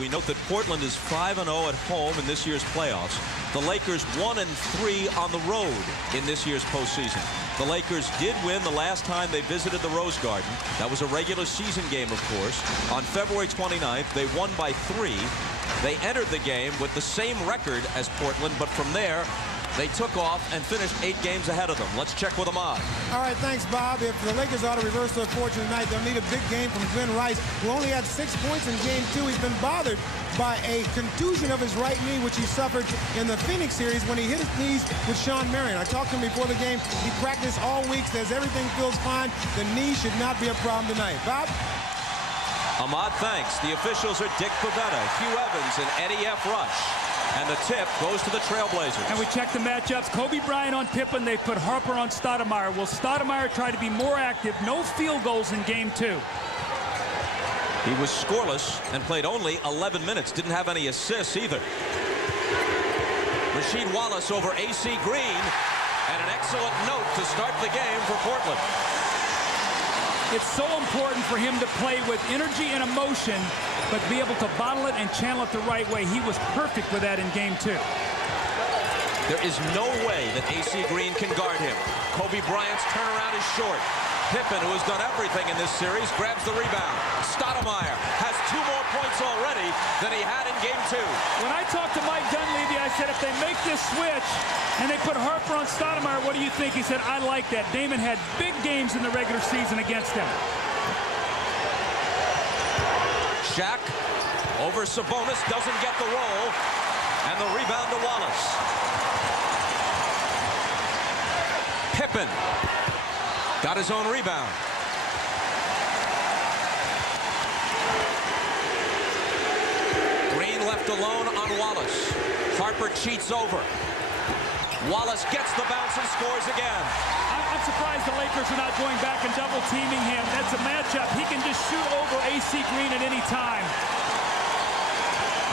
We note that Portland is 5-0 at home in this year's playoffs. The Lakers 1-3 on the road in this year's postseason. The Lakers did win the last time they visited the Rose Garden. That was a regular season game, of course. On February 29th, they won by 3. They entered the game with the same record as Portland, but from there, they took off and finished 8 games ahead of them. Let's check with Ahmad. All right, thanks, Bob. If the Lakers ought to reverse their fortune tonight, they'll need a big game from Glenn Rice, who only had 6 points in Game 2. He's been bothered by a contusion of his right knee, which he suffered in the Phoenix series when he hit his knees with Sean Marion. I talked to him before the game. He practiced all week, says everything feels fine. The knee should not be a problem tonight. Bob? Ahmad, thanks. The officials are Dick Pavetta, Hugh Evans, and Eddie F. Rush. And the tip goes to the Trailblazers. And we check the matchups. Kobe Bryant on Pippen. They put Harper on Stoudemire. Will Stoudemire try to be more active? No field goals in Game 2. He was scoreless and played only 11 minutes. Didn't have any assists either. Rasheed Wallace over AC Green. And an excellent note to start the game for Portland. It's so important for him to play with energy and emotion, but be able to bottle it and channel it the right way. He was perfect with that in Game 2. There is no way that AC Green can guard him. Kobe Bryant's turnaround is short. Pippen, who has done everything in this series, grabs the rebound. Stoudemire has 2 more points already than he had in Game 2. When I talked to Mike Dunleavy, I said, if they make this switch and they put Harper on Stoudemire, what do you think? He said, I like that. Damon had big games in the regular season against him. Shaq over Sabonis, doesn't get the roll, and the rebound to Wallace. Pippen got his own rebound. Green left alone on Wallace. Harper cheats over. Wallace gets the bounce and scores again. I'm surprised the Lakers are not going back and double teaming him. That's a matchup. He can just shoot over AC Green at any time.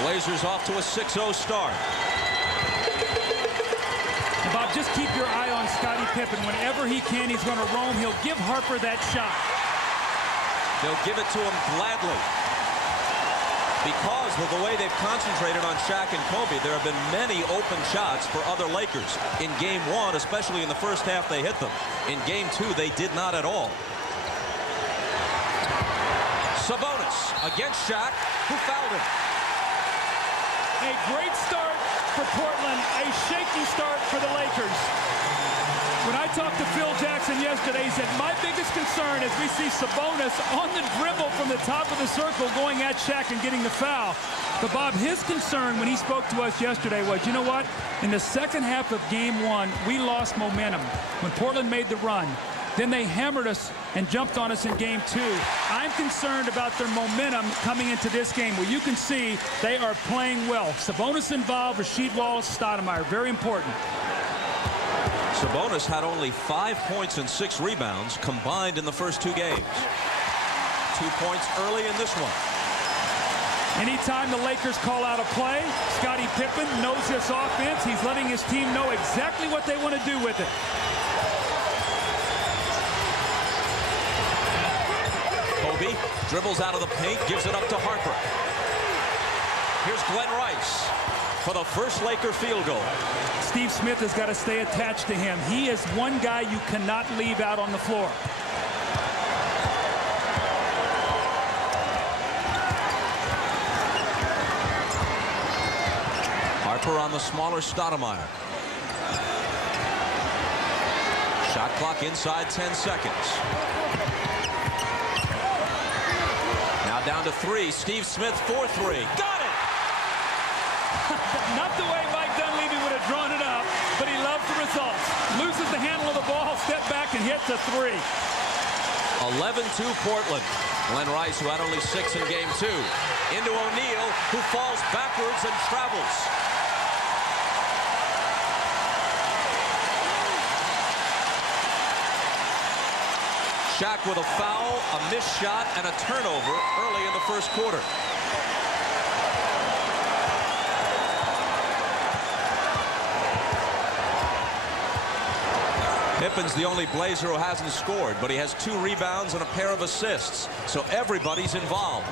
Blazers off to a 6-0 start. Bob, just keep your eye on Scottie Pippen. Whenever he can, he's going to roam. He'll give Harper that shot. They'll give it to him gladly. Because of the way they've concentrated on Shaq and Kobe, there have been many open shots for other Lakers. In Game 1, especially in the first half, they hit them. In Game 2, they did not at all. Sabonis against Shaq, who fouled him. A great start for Portland, a shaky start for the Lakers. When I talked to Phil Jackson yesterday, he said, my biggest concern is we see Sabonis on the dribble from the top of the circle going at Shaq and getting the foul. But Bob, his concern when he spoke to us yesterday was, you know what? In the second half of Game 1, we lost momentum when Portland made the run. Then they hammered us and jumped on us in Game 2. I'm concerned about their momentum coming into this game, where you can see they are playing well. Sabonis involved, Rasheed Wallace, Stoudemire, very important. Sabonis had only 5 points and 6 rebounds combined in the first 2 games. 2 points early in this one. Anytime the Lakers call out a play, Scottie Pippen knows this offense. He's letting his team know exactly what they want to do with it. Kobe dribbles out of the paint, gives it up to Harper. Here's Glenn Rice for the first Laker field goal. Steve Smith has got to stay attached to him. He is one guy you cannot leave out on the floor. Harper on the smaller Stoudemire. Shot clock inside 10 seconds. Now down to 3. Steve Smith for 3. Got it! Not the way Mike Dunleavy would have drawn it up, but he loves the results. Loses the handle of the ball, step back and hits a 3. 11-2 Portland. Glenn Rice, who had only 6 in Game 2. Into O'Neal, who falls backwards and travels. Shaq with a foul, a missed shot, and a turnover early in the first quarter. Pippen's the only Blazer who hasn't scored, but he has 2 rebounds and a pair of assists, so everybody's involved.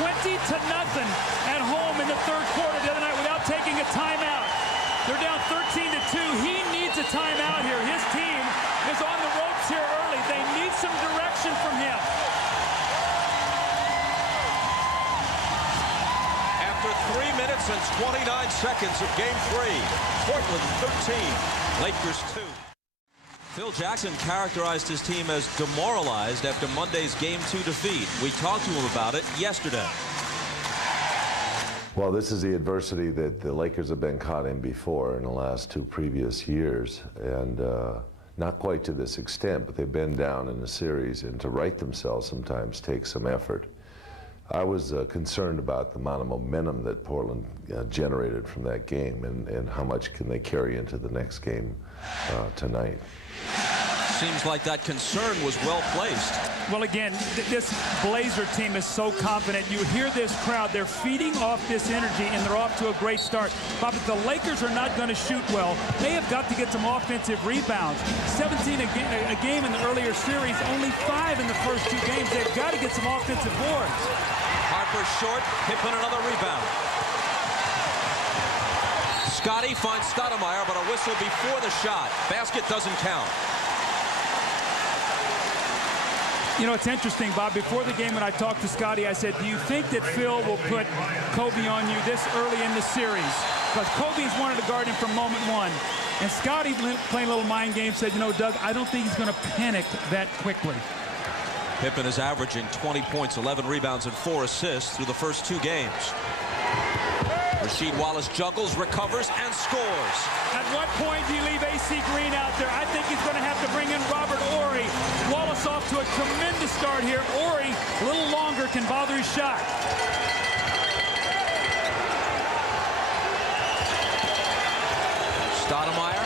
20-0 at home in the third quarter the other night without taking a timeout. They're down 13-2. He needs a timeout here. His team is on the ropes here early. They need some direction from him. After 3 minutes and 29 seconds of Game 3, Portland 13, Lakers 2. Phil Jackson characterized his team as demoralized after Monday's Game 2 defeat. We talked to him about it yesterday. Well, this is the adversity that the Lakers have been caught in before in the last 2 previous years, and not quite to this extent, but they've been down in the series, and to right themselves sometimes takes some effort. I was concerned about the amount of momentum that Portland generated from that game, and how much can they carry into the next game tonight. Seems like that concern was well placed. Well, again, this Blazer team is so confident. You hear this crowd. They're feeding off this energy, and they're off to a great start. But the Lakers are not going to shoot well. They have got to get some offensive rebounds. 17 a game in the earlier series, only 5 in the first 2 games. They've got to get some offensive boards. Harper short, Pippen another rebound. Scotty finds Stoudemire, but a whistle before the shot. Basket doesn't count. You know, it's interesting, Bob. Before the game when I talked to Scotty, I said, do you think that Phil will put Kobe on you this early in the series? Because Kobe's wanted to guard him from moment 1. And Scotty, playing a little mind game, said, you know, Doug, I don't think he's going to panic that quickly. Pippen is averaging 20 points, 11 rebounds, and 4 assists through the first 2 games. Rasheed Wallace juggles, recovers, and scores. At what point do you leave A.C. Green out there? I think he's going to have to bring in Robert Horry. Wallace off to a tremendous start here. Horry, a little longer, can bother his shot. Stoudemire,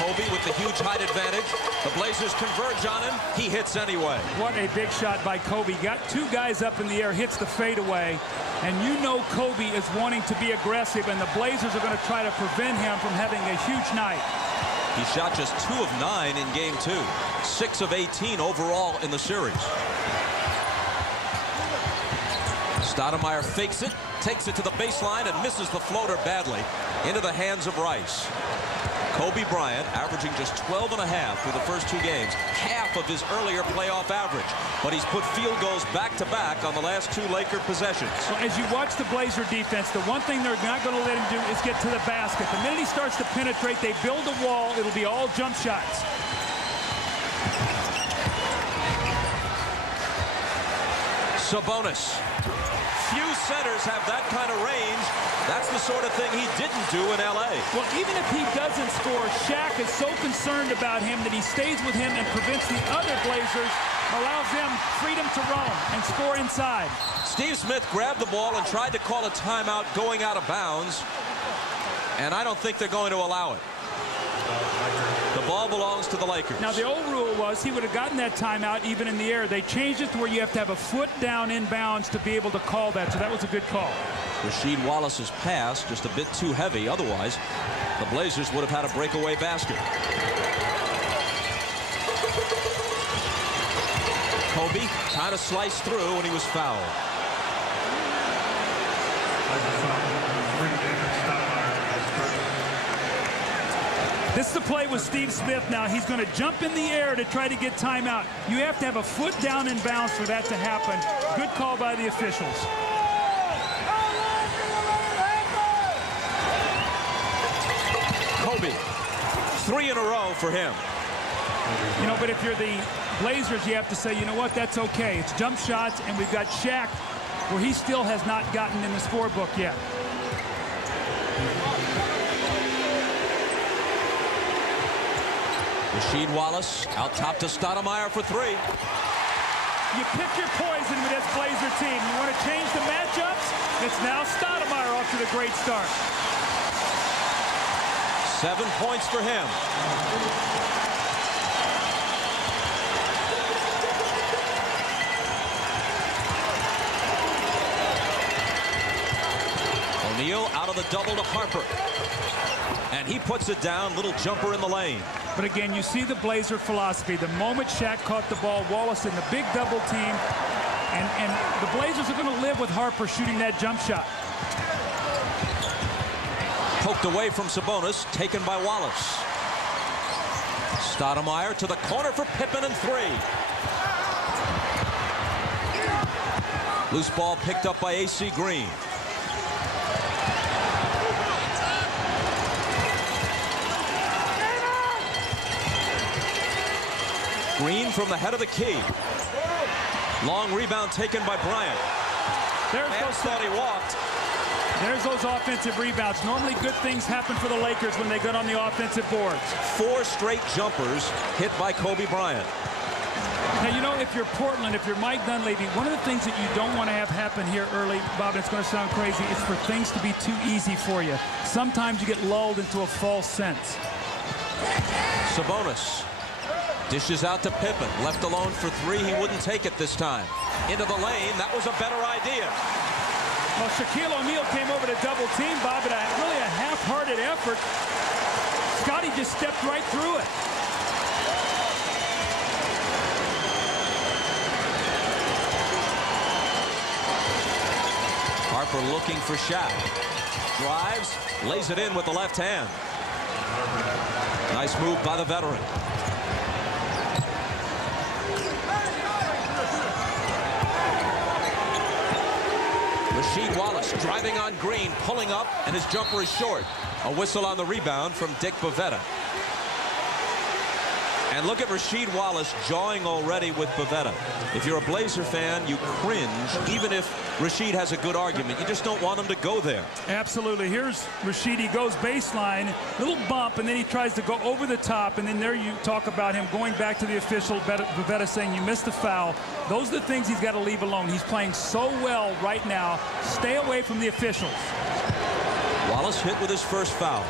Kobe with the huge height advantage. The Blazers converge on him. He hits anyway. What a big shot by Kobe. Got 2 guys up in the air, hits the fadeaway. And you know Kobe is wanting to be aggressive, and the Blazers are going to try to prevent him from having a huge night. He shot just 2 of 9 in Game 2. 6 of 18 overall in the series. Stoudemire fakes it, takes it to the baseline, and misses the floater badly into the hands of Rice. Kobe Bryant averaging just 12.5 through the first 2 games, half of his earlier playoff average. But he's put field goals back-to-back on the last 2 Laker possessions. Well, as you watch the Blazer defense, the one thing they're not going to let him do is get to the basket. The minute he starts to penetrate, they build a wall. It'll be all jump shots. Sabonis. Few centers have that kind of range. That's the sort of thing he didn't do in L.A. Well, even if he doesn't score, Shaq is so concerned about him that he stays with him and prevents the other Blazers, allows them freedom to roam and score inside. Steve Smith grabbed the ball and tried to call a timeout going out of bounds, and I don't think they're going to allow it. The ball belongs to the Lakers. Now, the old rule was he would have gotten that timeout even in the air. They changed it to where you have to have a foot down in bounds to be able to call that, so that was a good call. Rasheed Wallace's pass just a bit too heavy. Otherwise, the Blazers would have had a breakaway basket. Kobe trying to slice through, and he was fouled. This is the play with Steve Smith now. He's going to jump in the air to try to get timeout. You have to have a foot down in bounds for that to happen. Good call by the officials. Kobe, 3 in a row for him. You know, but if you're the Blazers, you have to say, you know what, that's okay. It's jump shots, and we've got Shaq, where he still has not gotten in the scorebook yet. Rasheed Wallace out top to Stoudemire for 3. You pick your poison with this Blazer team. You want to change the matchups? It's now Stoudemire off to the great start. 7 points for him. O'Neal out of the double to Harper. And he puts it down. Little jumper in the lane. But again, you see the Blazer philosophy. The moment Shaq caught the ball, Wallace in the big double team, And the Blazers are going to live with Harper shooting that jump shot. Poked away from Sabonis, taken by Wallace. Stoudemire to the corner for Pippen and 3. Loose ball picked up by AC Green. Green from the head of the key. Long rebound taken by Bryant. Fans thought he walked. There's those offensive rebounds. Normally good things happen for the Lakers when they get on the offensive boards. 4 straight jumpers hit by Kobe Bryant. Now, you know, if you're Portland, if you're Mike Dunleavy, one of the things that you don't want to have happen here early, Bob, and it's going to sound crazy, is for things to be too easy for you. Sometimes you get lulled into a false sense. Sabonis dishes out to Pippen. Left alone for 3. He wouldn't take it this time. Into the lane. That was a better idea. Well, Shaquille O'Neal came over to double team, Bob, but really a half-hearted effort. Scotty just stepped right through it. Harper looking for Shaq. Drives, lays it in with the left hand. Nice move by the veteran. Rasheed Wallace driving on Green, pulling up, and his jumper is short. A whistle on the rebound from Dick Bavetta. And look at Rasheed Wallace jawing already with Bavetta. If you're a Blazer fan, you cringe, even if Rasheed has a good argument. You just don't want him to go there. Absolutely. Here's Rasheed. He goes baseline, little bump, and then he tries to go over the top. And then there you talk about him going back to the official, Bavetta saying you missed the foul. Those are the things he's got to leave alone. He's playing so well right now. Stay away from the officials. Wallace hit with his first foul.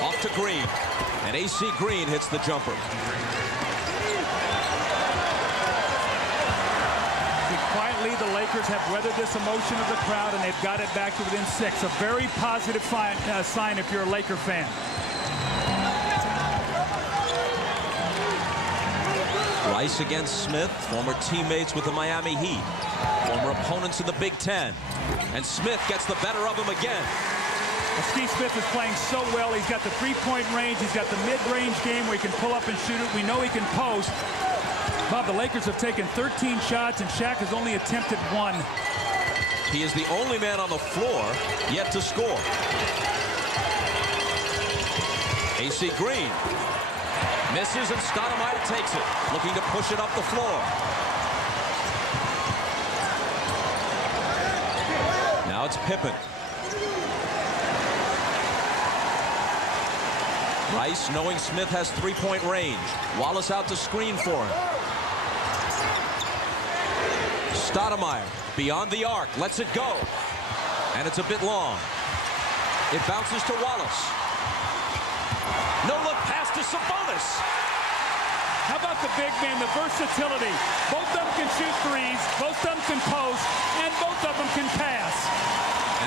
Off to Green, and AC Green hits the jumper. Quietly, the Lakers have weathered this emotion of the crowd, and they've got it back to within 6. A very positive sign if you're a Laker fan. Rice against Smith, former teammates with the Miami Heat, former opponents in the Big Ten, and Smith gets the better of him again. Steve Smith is playing so well. He's got the three-point range. He's got the mid-range game where he can pull up and shoot it. We know he can post. Bob, the Lakers have taken 13 shots, and Shaq has only attempted 1. He is the only man on the floor yet to score. AC Green misses, and Stoudemire takes it, looking to push it up the floor. Now it's Pippen. Rice, knowing Smith has three-point range. Wallace out to screen for him. Stoudemire beyond the arc, lets it go. And it's a bit long. It bounces to Wallace. No-look pass to Sabonis. How about the big man, the versatility? Both of them can shoot threes, both of them can post, and both of them can pass.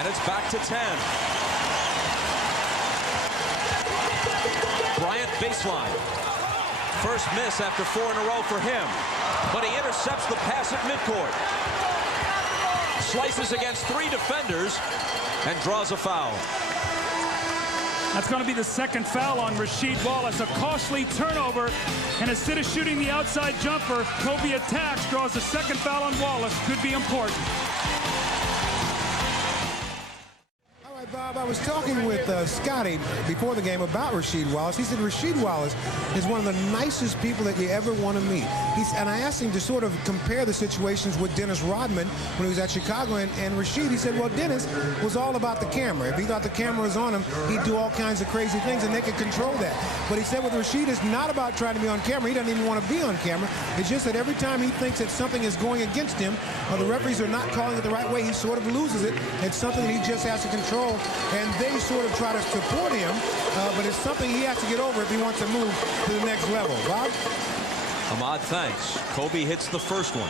And it's back to 10. Bryant baseline. First miss after 4 in a row for him. But he intercepts the pass at midcourt. Slices against 3 defenders and draws a foul. That's going to be the second foul on Rasheed Wallace. A costly turnover. And instead of shooting the outside jumper, Kobe attacks, draws a second foul on Wallace. Could be important. Bob, I was talking with Scotty before the game about Rasheed Wallace. He said Rasheed Wallace is one of the nicest people that you ever want to meet. And I asked him to sort of compare the situations with Dennis Rodman when he was at Chicago. And Rasheed, he said, well, Dennis was all about the camera. If he thought the camera was on him, he'd do all kinds of crazy things, and they could control that. But he said with Rasheed, it's not about trying to be on camera. He doesn't even want to be on camera. It's just that every time he thinks that something is going against him, or the referees are not calling it the right way, he sort of loses it. It's something that he just has to control. And they sort of try to support him, but it's something he has to get over if he wants to move to the next level. Bob? Ahmad, thanks. Kobe hits the first one.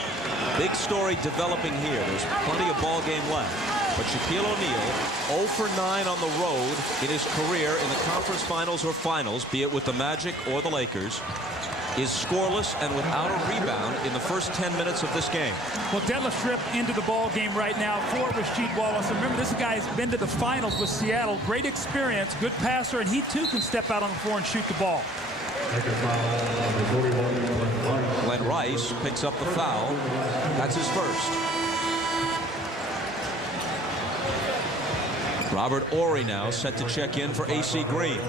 Big story developing here. There's plenty of ball game left. But Shaquille O'Neal, 0 for 9 on the road in his career in the conference finals or finals, be it with the Magic or the Lakers, is scoreless and without a rebound in the first 10 minutes of this game. Well, Detlef Schrempf into the ball game right now for Rasheed Wallace. And remember, this guy has been to the finals with Seattle. Great experience, good passer, and he too can step out on the floor and shoot the ball. Glenn Rice picks up the foul. That's his first. Robert Horry now set to check in for AC Green.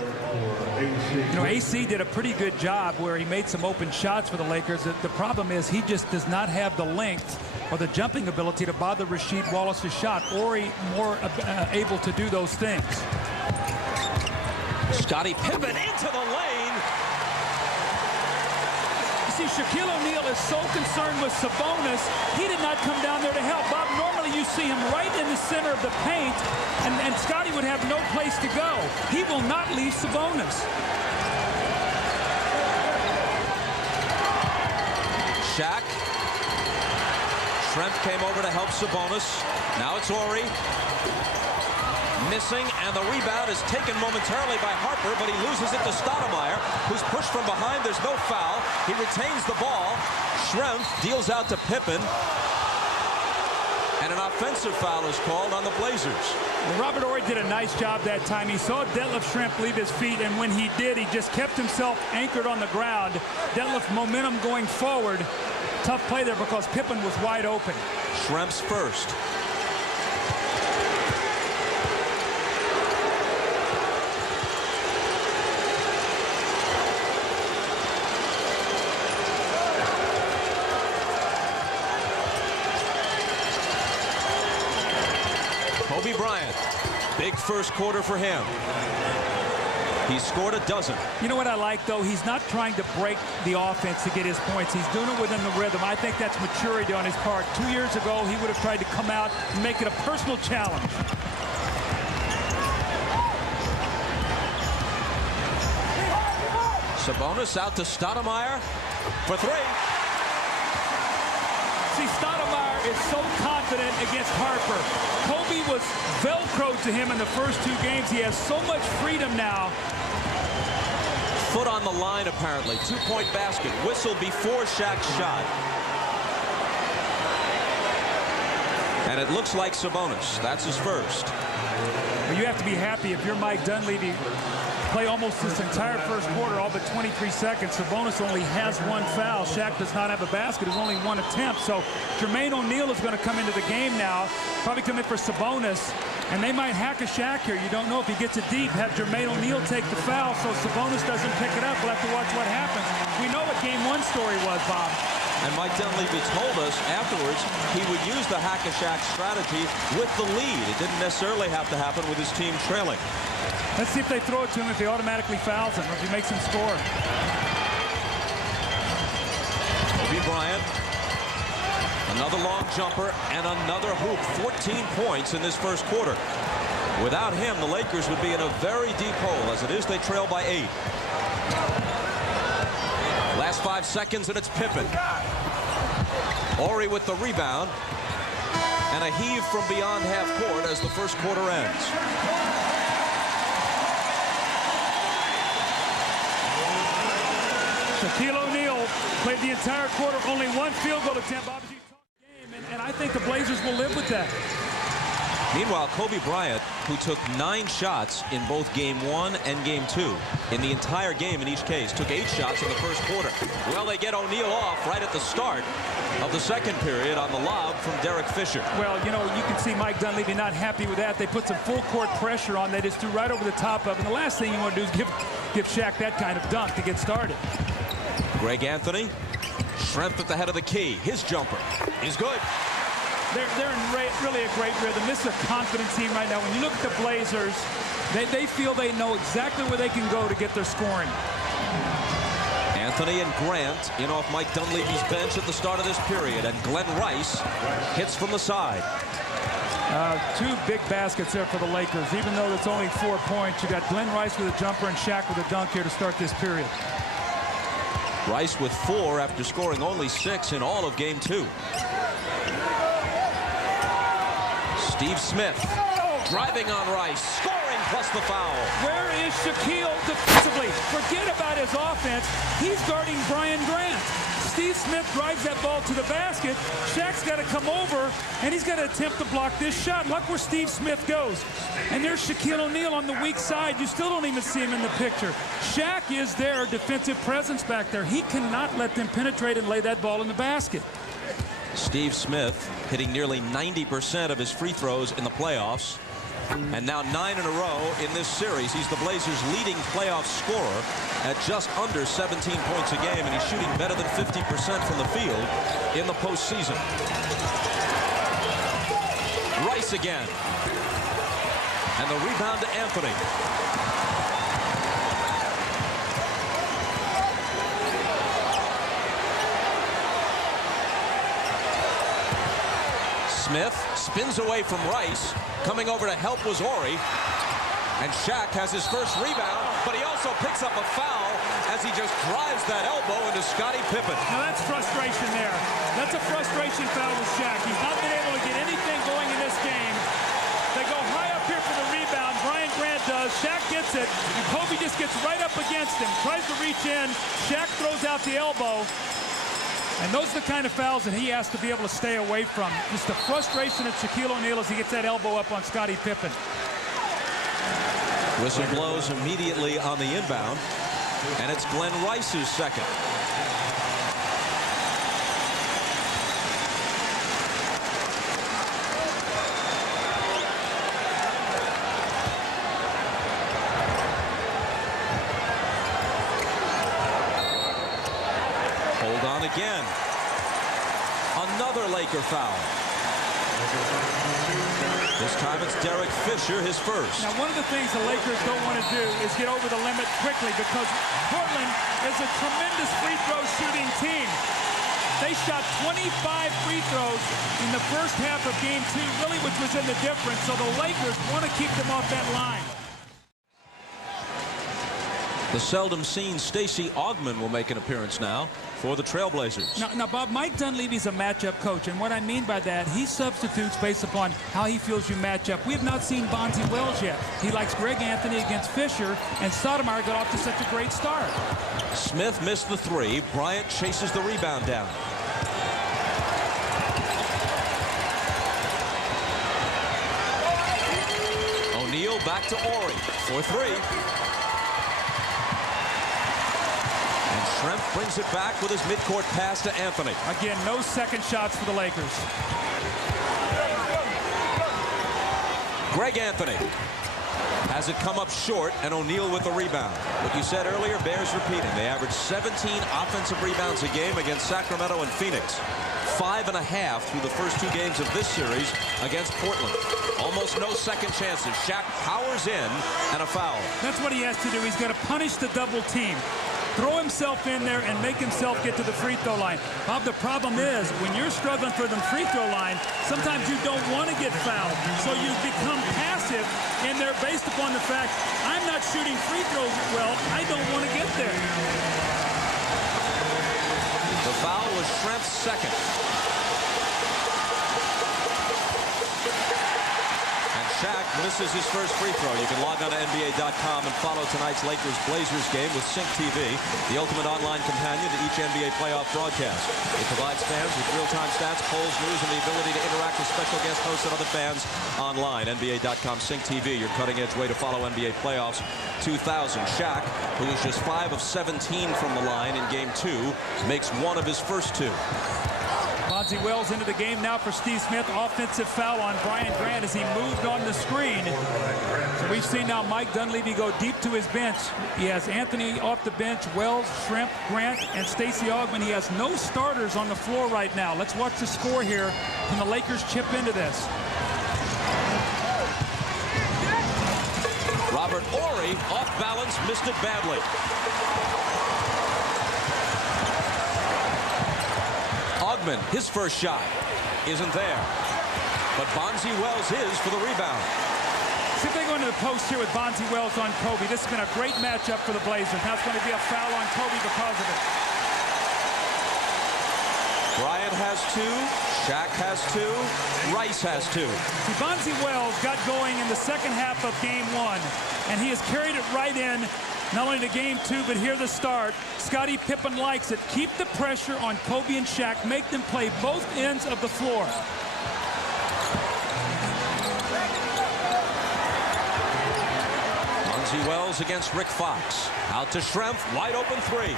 You know, AC did a pretty good job where he made some open shots for the Lakers. The problem is he just does not have the length or the jumping ability to bother Rasheed Wallace's shot. Horry more able to do those things. Scottie Pippen into the lane. See, Shaquille O'Neal is so concerned with Sabonis, he did not come down there to help. Bob, normally you see him right in the center of the paint, and Scottie would have no place to go. He will not leave Sabonis. Shaq. Schrempf came over to help Sabonis. Now it's Horry. Missing, and the rebound is taken momentarily by Harper, but he loses it to Stoudemire, who's pushed from behind. There's no foul. He retains the ball. Schrempf deals out to Pippen, and an offensive foul is called on the Blazers. Well, Robert Horry did a nice job that time. He saw Detlef Schrempf leave his feet, and when he did, he just kept himself anchored on the ground. Detlef's momentum going forward. Tough play there because Pippen was wide open. Schrempf's first. Kobe Bryant, big first quarter for him. He scored a dozen. You know what I like, though? He's not trying to break the offense to get his points. He's doing it within the rhythm. I think that's maturity on his part. 2 years ago, he would have tried to come out and make it a personal challenge. Sabonis out to Stoudemire for three. See, Stoudemire is so confident against Harper. Kobe was Velcroed to him in the first 2 games. He has so much freedom now. Foot on the line, apparently. 2-point basket. Whistle before Shaq's shot. And it looks like Sabonis. That's his first. Well, you have to be happy if you're Mike Dunleavy. Play almost this entire first quarter, all but 23 seconds. Sabonis only has 1 foul. Shaq does not have a basket. There's only 1 attempt. So Jermaine O'Neal is going to come into the game now. Probably come in for Sabonis. And they might hack a Shaq here. You don't know if he gets it deep. Have Jermaine O'Neal take the foul so Sabonis doesn't pick it up. We'll have to watch what happens. We know what game 1 story was, Bob. And Mike Dunleavy told us afterwards he would use the hack-a-Shaq strategy with the lead. It didn't necessarily have to happen with his team trailing. Let's see if they throw it to him, if he automatically fouls him, or if he makes him score. Kobe Bryant, another long jumper, and another hoop. 14 points in this first quarter. Without him, the Lakers would be in a very deep hole. As it is, they trail by 8. Last 5 seconds, and it's Pippen. Horry with the rebound. And a heave from beyond half court as the first quarter ends. Shaquille O'Neal played the entire quarter, only 1 field goal attempt. Bob, and I think the Blazers will live with that. Meanwhile, Kobe Bryant, who took 9 shots in both Game 1 and Game 2, in the entire game in each case, took 8 shots in the first quarter. Well, they get O'Neal off right at the start of the second period on the lob from Derek Fisher. Well, you know, you can see Mike Dunleavy not happy with that. They put some full court pressure on. They just threw right over the top of it. And the last thing you want to do is give Shaq that kind of dunk to get started. Greg Anthony, Schrempf at the head of the key. His jumper is good. They're in really a great rhythm. This is a confident team right now. When you look at the Blazers, they feel they know exactly where they can go to get their scoring. Anthony and Grant in off Mike Dunleavy's bench at the start of this period, and Glenn Rice hits from the side. 2 big baskets there for the Lakers. Even though it's only 4 points, you got Glenn Rice with a jumper and Shaq with a dunk here to start this period. Rice with 4 after scoring only 6 in all of Game 2. Steve Smith driving on Rice, scoring plus the foul. Where is Shaquille defensively? Forget about his offense. He's guarding Brian Grant. Steve Smith drives that ball to the basket. Shaq's got to come over, and he's got to attempt to block this shot. Look where Steve Smith goes. And there's Shaquille O'Neal on the weak side. You still don't even see him in the picture. Shaq is their defensive presence back there. He cannot let them penetrate and lay that ball in the basket. Steve Smith hitting nearly 90% of his free throws in the playoffs. And now 9 in a row in this series. He's the Blazers' leading playoff scorer at just under 17 points a game, and he's shooting better than 50% from the field in the postseason. Rice again. And the rebound to Anthony. Smith spins away from Rice. Coming over to help was Horry. And Shaq has his first rebound, but he also picks up a foul as he just drives that elbow into Scottie Pippen. Now that's frustration there. That's a frustration foul with Shaq. He's not been able to get anything going in this game. They go high up here for the rebound. Brian Grant does. Shaq gets it, and Kobe just gets right up against him. Tries to reach in. Shaq throws out the elbow. And those are the kind of fouls that he has to be able to stay away from. Just the frustration of Shaquille O'Neal as he gets that elbow up on Scottie Pippen. Whistle blows immediately on the inbound, and it's Glenn Rice's second. Hold on again. Another Laker foul. This time it's Derek Fisher, his first. Now, one of the things the Lakers don't want to do is get over the limit quickly, because Portland is a tremendous free throw shooting team. They shot 25 free throws in the first half of Game 2, really, which was in the difference. So the Lakers want to keep them off that line. The seldom seen Stacey Augmon will make an appearance now for the Trailblazers. Now, Bob, Mike Dunleavy's a matchup coach, and what I mean by that, he substitutes based upon how he feels you match up. We have not seen Bonzi Wells yet. He likes Greg Anthony against Fisher, and Sotomayor got off to such a great start. Smith missed the three. Bryant chases the rebound down. O'Neal back to Horry for three. Schrempf brings it back with his midcourt pass to Anthony. Again, no second shots for the Lakers. Greg Anthony has it come up short, and O'Neal with the rebound. What you said earlier bears repeating. They averaged 17 offensive rebounds a game against Sacramento and Phoenix. 5.5 through the first 2 games of this series against Portland. Almost no second chances. Shaq powers in, and a foul. That's what he has to do. He's got to punish the double team. Throw himself in there and make himself get to the free throw line. Bob, the problem is when you're struggling for the free throw line, sometimes you don't want to get fouled. So you become passive in there based upon the fact, I'm not shooting free throws well. I don't want to get there. The foul was Schrempf's second. Shaq misses his first free throw. You can log on to NBA.com and follow tonight's Lakers-Blazers game with Sync TV, the ultimate online companion to each NBA playoff broadcast. It provides fans with real-time stats, polls, news, and the ability to interact with special guest hosts and other fans online. NBA.com Sync TV, your cutting-edge way to follow NBA playoffs 2000. Shaq, who was just 5 of 17 from the line in Game 2, makes 1 of his first 2. Bonzi Wells into the game now for Steve Smith. Offensive foul on Brian Grant as he moved on the screen. So we've seen now Mike Dunleavy go deep to his bench. He has Anthony off the bench, Wells, Schrempf, Grant, and Stacey Augmon. He has no starters on the floor right now. Let's watch the score here. Can the Lakers chip into this? Robert Horry, off balance, missed it badly. Augmon, his first shot isn't there, but Bonzi Wells is for the rebound. See if they go into the post here with Bonzi Wells on Kobe. This has been a great matchup for the Blazers. Now it's going to be a foul on Kobe because of it. Bryant has 2. Shaq has 2. Rice has 2. Bonzi Wells got going in the second half of game 1, and he has carried it right in, not only to game 2, but here to start. Scottie Pippen likes it. Keep the pressure on Kobe and Shaq. Make them play both ends of the floor. Bonzi Wells against Rick Fox. Out to Schrempf. Wide open 3.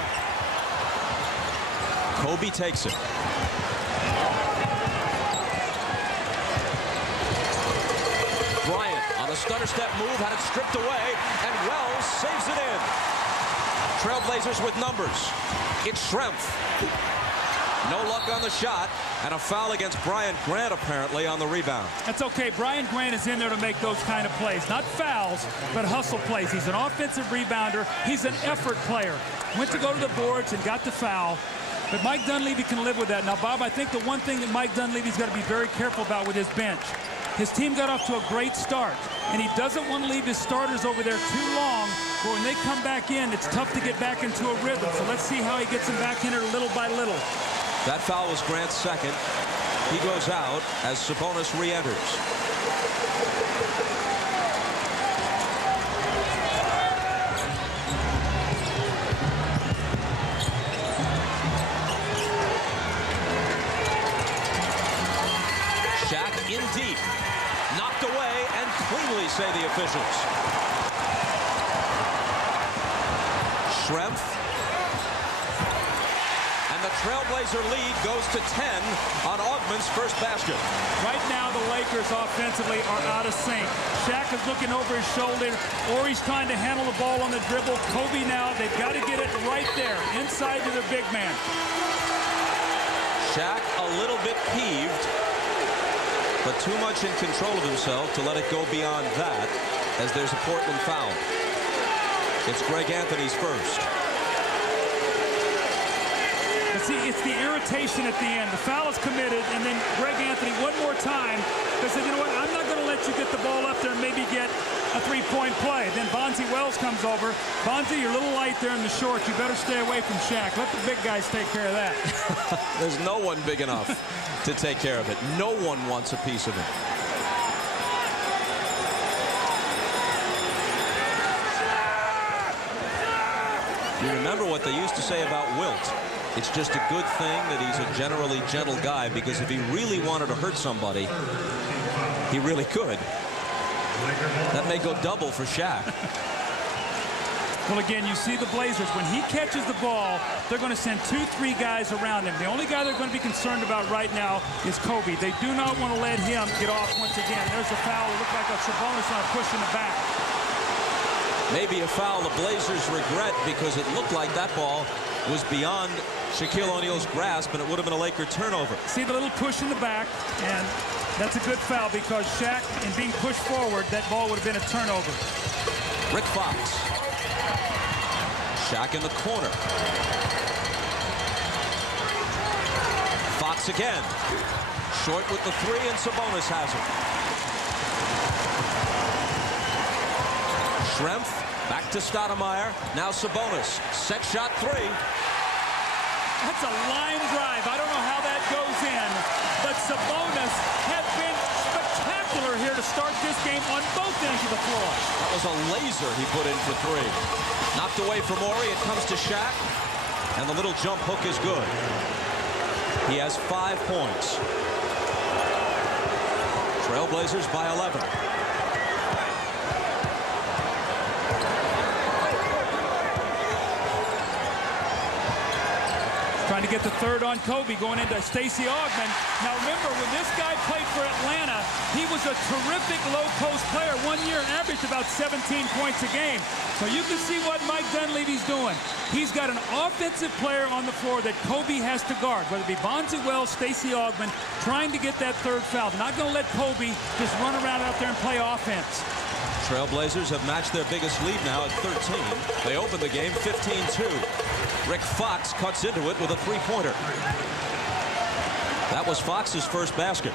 Kobe takes it. Bryant on a stutter step move, had it stripped away, and Wells saves it in. Trailblazers with numbers. It's Schrempf. No luck on the shot, and a foul against Brian Grant apparently on the rebound. That's okay. Brian Grant is in there to make those kind of plays. Not fouls, but hustle plays. He's an offensive rebounder. He's an effort player. Went to go to the boards and got the foul. But Mike Dunleavy can live with that. Now, Bob, I think the one thing that Mike Dunleavy's got to be very careful about with his bench, his team got off to a great start, and he doesn't want to leave his starters over there too long, but when they come back in, it's tough to get back into a rhythm. So let's see how he gets them back in it little by little. That foul was Grant's second. He goes out as Sabonis re-enters. Shaq in deep. Knocked away and cleanly, say the officials. Schrempf. And the Trailblazer lead goes to 10 on Augman's first basket. Right now, the Lakers offensively are out of sync. Shaq is looking over his shoulder, or he's trying to handle the ball on the dribble. Kobe now, they've got to get it right there, inside to their big man. Shaq a little bit peeved, but too much in control of himself to let it go beyond that, as there's a Portland foul. It's Greg Anthony's first. But see, it's the irritation at the end. The foul is committed, and then Greg Anthony one more time. They said, you know what, I'm not going to let you get the ball up there and maybe get a three-point play. Then Bonzi Wells comes over. Bonzi, you're a little light there in the short. You better stay away from Shaq. Let the big guys take care of that. There's no one big enough to take care of it. No one wants a piece of it. You remember what they used to say about Wilt. It's just a good thing that he's a generally gentle guy, because if he really wanted to hurt somebody, he really could. That may go double for Shaq. Well, again, you see the Blazers. When he catches the ball, they're going to send 2-3 guys around him. The only guy they're going to be concerned about right now is Kobe. They do not want to let him get off once again. There's a foul. It looked like a Sabonis on a push in the back. Maybe a foul the Blazers regret, because it looked like that ball was beyond Shaquille O'Neal's grasp, and it would have been a Laker turnover. See the little push in the back, and that's a good foul, because Shaq, in being pushed forward, that ball would have been a turnover. Rick Fox. Shaq in the corner. Fox again. Short with the 3, and Sabonis has it. Schrempf back to Stoudemire. Now Sabonis. Set shot 3. That's a line drive. I don't know how that goes in, but Sabonis has been spectacular here to start this game on both ends of the floor. That was a laser he put in for 3. Knocked away from Morey. It comes to Shaq, and the little jump hook is good. He has 5 points. Trailblazers by 11. Trying to get the third on Kobe, going into Stacey Augman. Now remember, when this guy played for Atlanta, he was a terrific low-post player. 1 year averaged about 17 points a game. So you can see what Mike Dunleavy's doing. He's got an offensive player on the floor that Kobe has to guard, whether it be Bonzi Wells, Stacey Augman, trying to get that third foul. They're not going to let Kobe just run around out there and play offense. Trailblazers have matched their biggest lead now at 13. They open the game 15-2. Rick Fox cuts into it with a 3-pointer. That was Fox's first basket.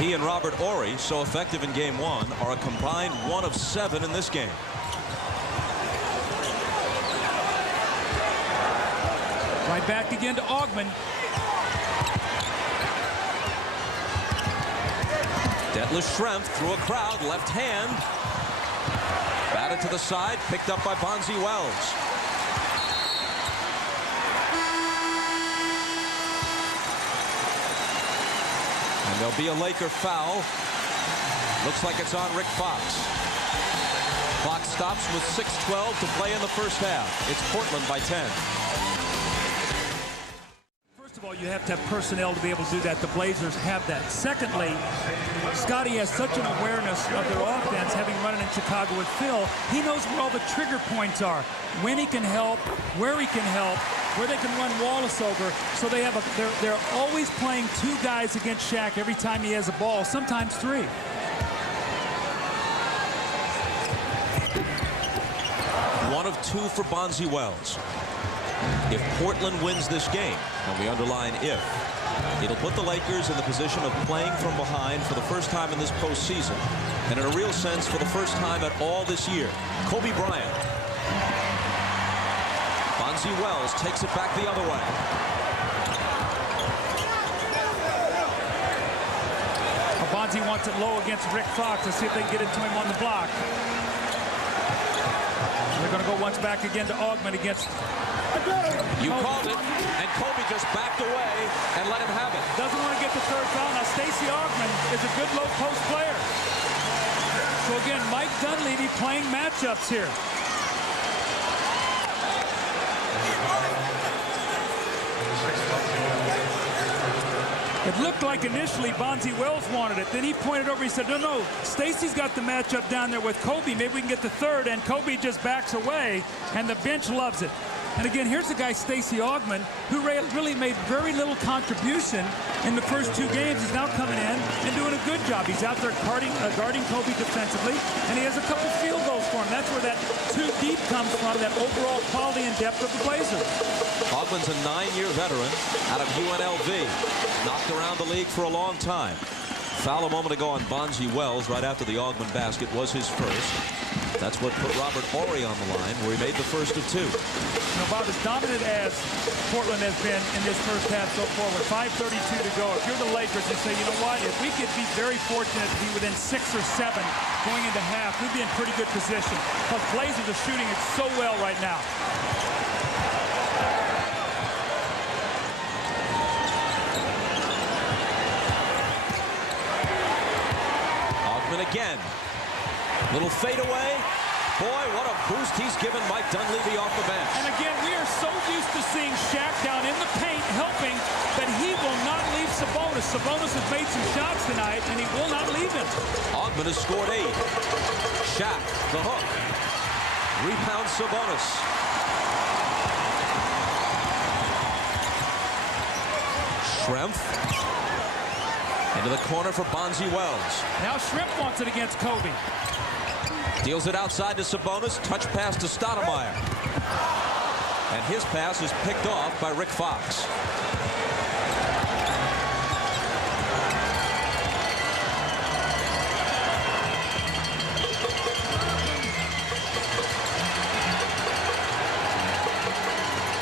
He and Robert Horry, so effective in game 1, are a combined 1 of 7 in this game. Right back again to Augman. Detlef Schrempf through a crowd, left hand. Batted to the side, picked up by Bonzi Wells. And there'll be a Laker foul. Looks like it's on Rick Fox. Clock stops with 6:12 to play in the first half. It's Portland by 10. First of all, you have to have personnel to be able to do that. The Blazers have that. Secondly, Scotty has such an awareness of their offense, having run it in Chicago with Phil. He knows where all the trigger points are, when he can help, where he can help, where they can run Wallace over. So they have they're always playing two guys against Shaq every time he has a ball, sometimes three. One of two for Bonzi Wells. If Portland wins this game, and we underline if, it'll put the Lakers in the position of playing from behind for the first time in this postseason, and in a real sense for the first time at all this year. Kobe Bryant. Bonzi Wells takes it back the other way. Bonzi wants it low against Rick Fox. Let's see if they can get it to him on the block. They're going to go once back again to Augman against... You called it, and Kobe just backed away and let him have it. Doesn't want to get the third foul. Now, Stacey Augman is a good low-post player. So, again, Mike Dunleavy playing matchups here. It looked like initially Bonzi Wells wanted it. Then he pointed over. He said, no, Stacey's got the matchup down there with Kobe. Maybe we can get the third. And Kobe just backs away, and the bench loves it. And again, here's a guy, Stacey Augman, who really made very little contribution in the first two games. He's now coming in and doing a good job. He's out there guarding Kobe defensively, and he has a couple field goals for him. That's where that too deep comes from, that overall quality and depth of the Blazers. Augman's a 9-year veteran out of UNLV. Knocked around the league for a long time. Foul a moment ago on Bonzi Wells right after the Augman basket was his first. That's what put Robert Horry on the line, where he made the first of two. You know, Bob, as dominant as Portland has been in this first half so far, with 5:32 to go, if you're the Lakers, you say, you know what, if we could be very fortunate to be within 6 or 7 going into half, we'd be in pretty good position. Because Blazers are shooting it so well right now. Augman again. Little fadeaway. Boy, what a boost he's given Mike Dunleavy off the bench. And again, we are so used to seeing Shaq down in the paint helping that he will not leave Sabonis. Sabonis has made some shots tonight, and he will not leave him. Augman has scored 8. Shaq, the hook. Rebound Sabonis. Schrempf. Into the corner for Bonzi Wells. Now Schrempf wants it against Kobe. Deals it outside to Sabonis. Touch pass to Stoudemire. And his pass is picked off by Rick Fox.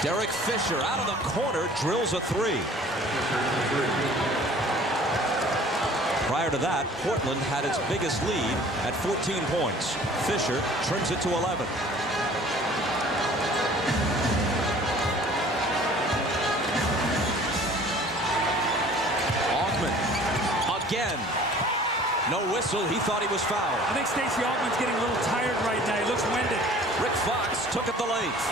Derek Fisher out of the corner drills a 3. Prior to that, Portland had its biggest lead at 14 points. Fisher trims it to 11. Augman again. No whistle. He thought he was fouled. I think Stacey Augman's getting a little tired right now. He looks winded. Rick Fox took it the length.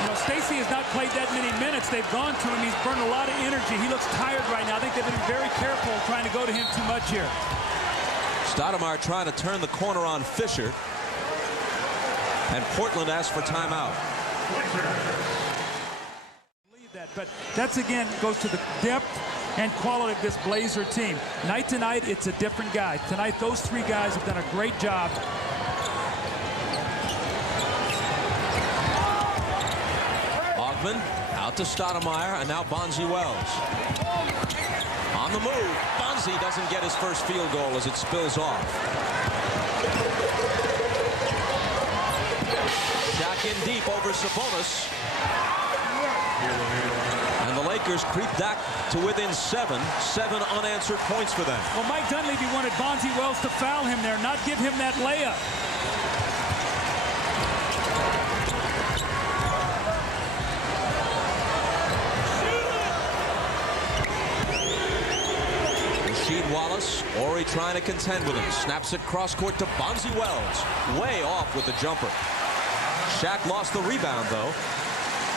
You know, Stacey has not played that many minutes. They've gone to him. He's burned a lot of energy. He looks tired right now. I think they've been very careful trying to go to him too much here. Stoudemire trying to turn the corner on Fisher. And Portland asks for timeout. Believe that, but that's again goes to the depth and quality of this Blazer team. Night to night, it's a different guy. Tonight, those 3 guys have done a great job. Out to Stoudemire, and now Bonzi Wells. On the move, Bonzi doesn't get his first field goal as it spills off. Shaq in deep over Sabonis. And the Lakers creep back to within 7 unanswered points for them. Well, Mike Dunleavy wanted Bonzi Wells to foul him there, not give him that layup. Wallace, Ori trying to contend with him. Snaps it cross court to Bonzi Wells. Way off with the jumper. Shaq lost the rebound, though.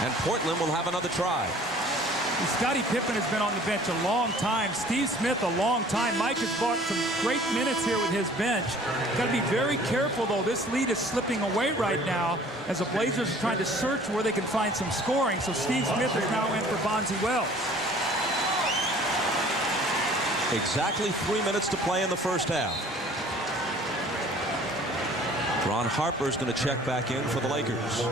And Portland will have another try. Scottie Pippen has been on the bench a long time. Steve Smith a long time. Mike has bought some great minutes here with his bench. Got to be very careful, though. This lead is slipping away right now as the Blazers are trying to search where they can find some scoring. So Steve Smith is now in for Bonzi Wells. Exactly 3 minutes to play in the first half. Ron Harper is going to check back in for the Lakers.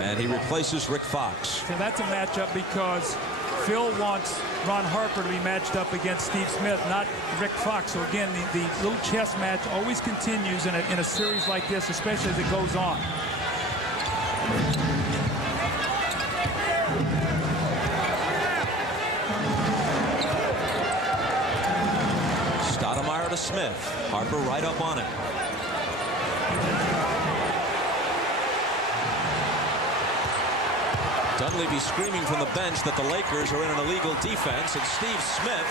And he replaces Rick Fox. So that's a matchup because Phil wants Ron Harper to be matched up against Steve Smith, not Rick Fox. So again, the little chess match always continues in a series like this, especially as it goes on. Stoudemire to Smith. Harper right up on it. Dunleavy screaming from the bench that the Lakers are in an illegal defense, and Steve Smith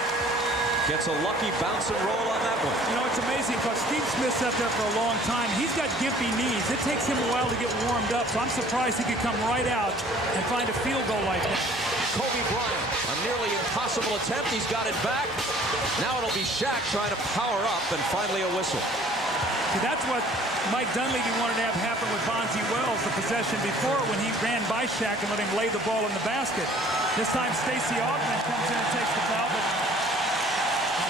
gets a lucky bounce and roll on that one. You know, it's amazing because Steve Smith's up there for a long time. He's got gimpy knees. It takes him a while to get warmed up, so I'm surprised he could come right out and find a field goal like that. Kobe Bryant, a nearly impossible attempt. He's got it back. Now it'll be Shaq trying to power up, and finally a whistle. See, that's what Mike Dunleavy wanted to have happen with Bonzi Wells, the possession before when he ran by Shaq and let him lay the ball in the basket. This time Stacey Augmon comes in and takes the foul, but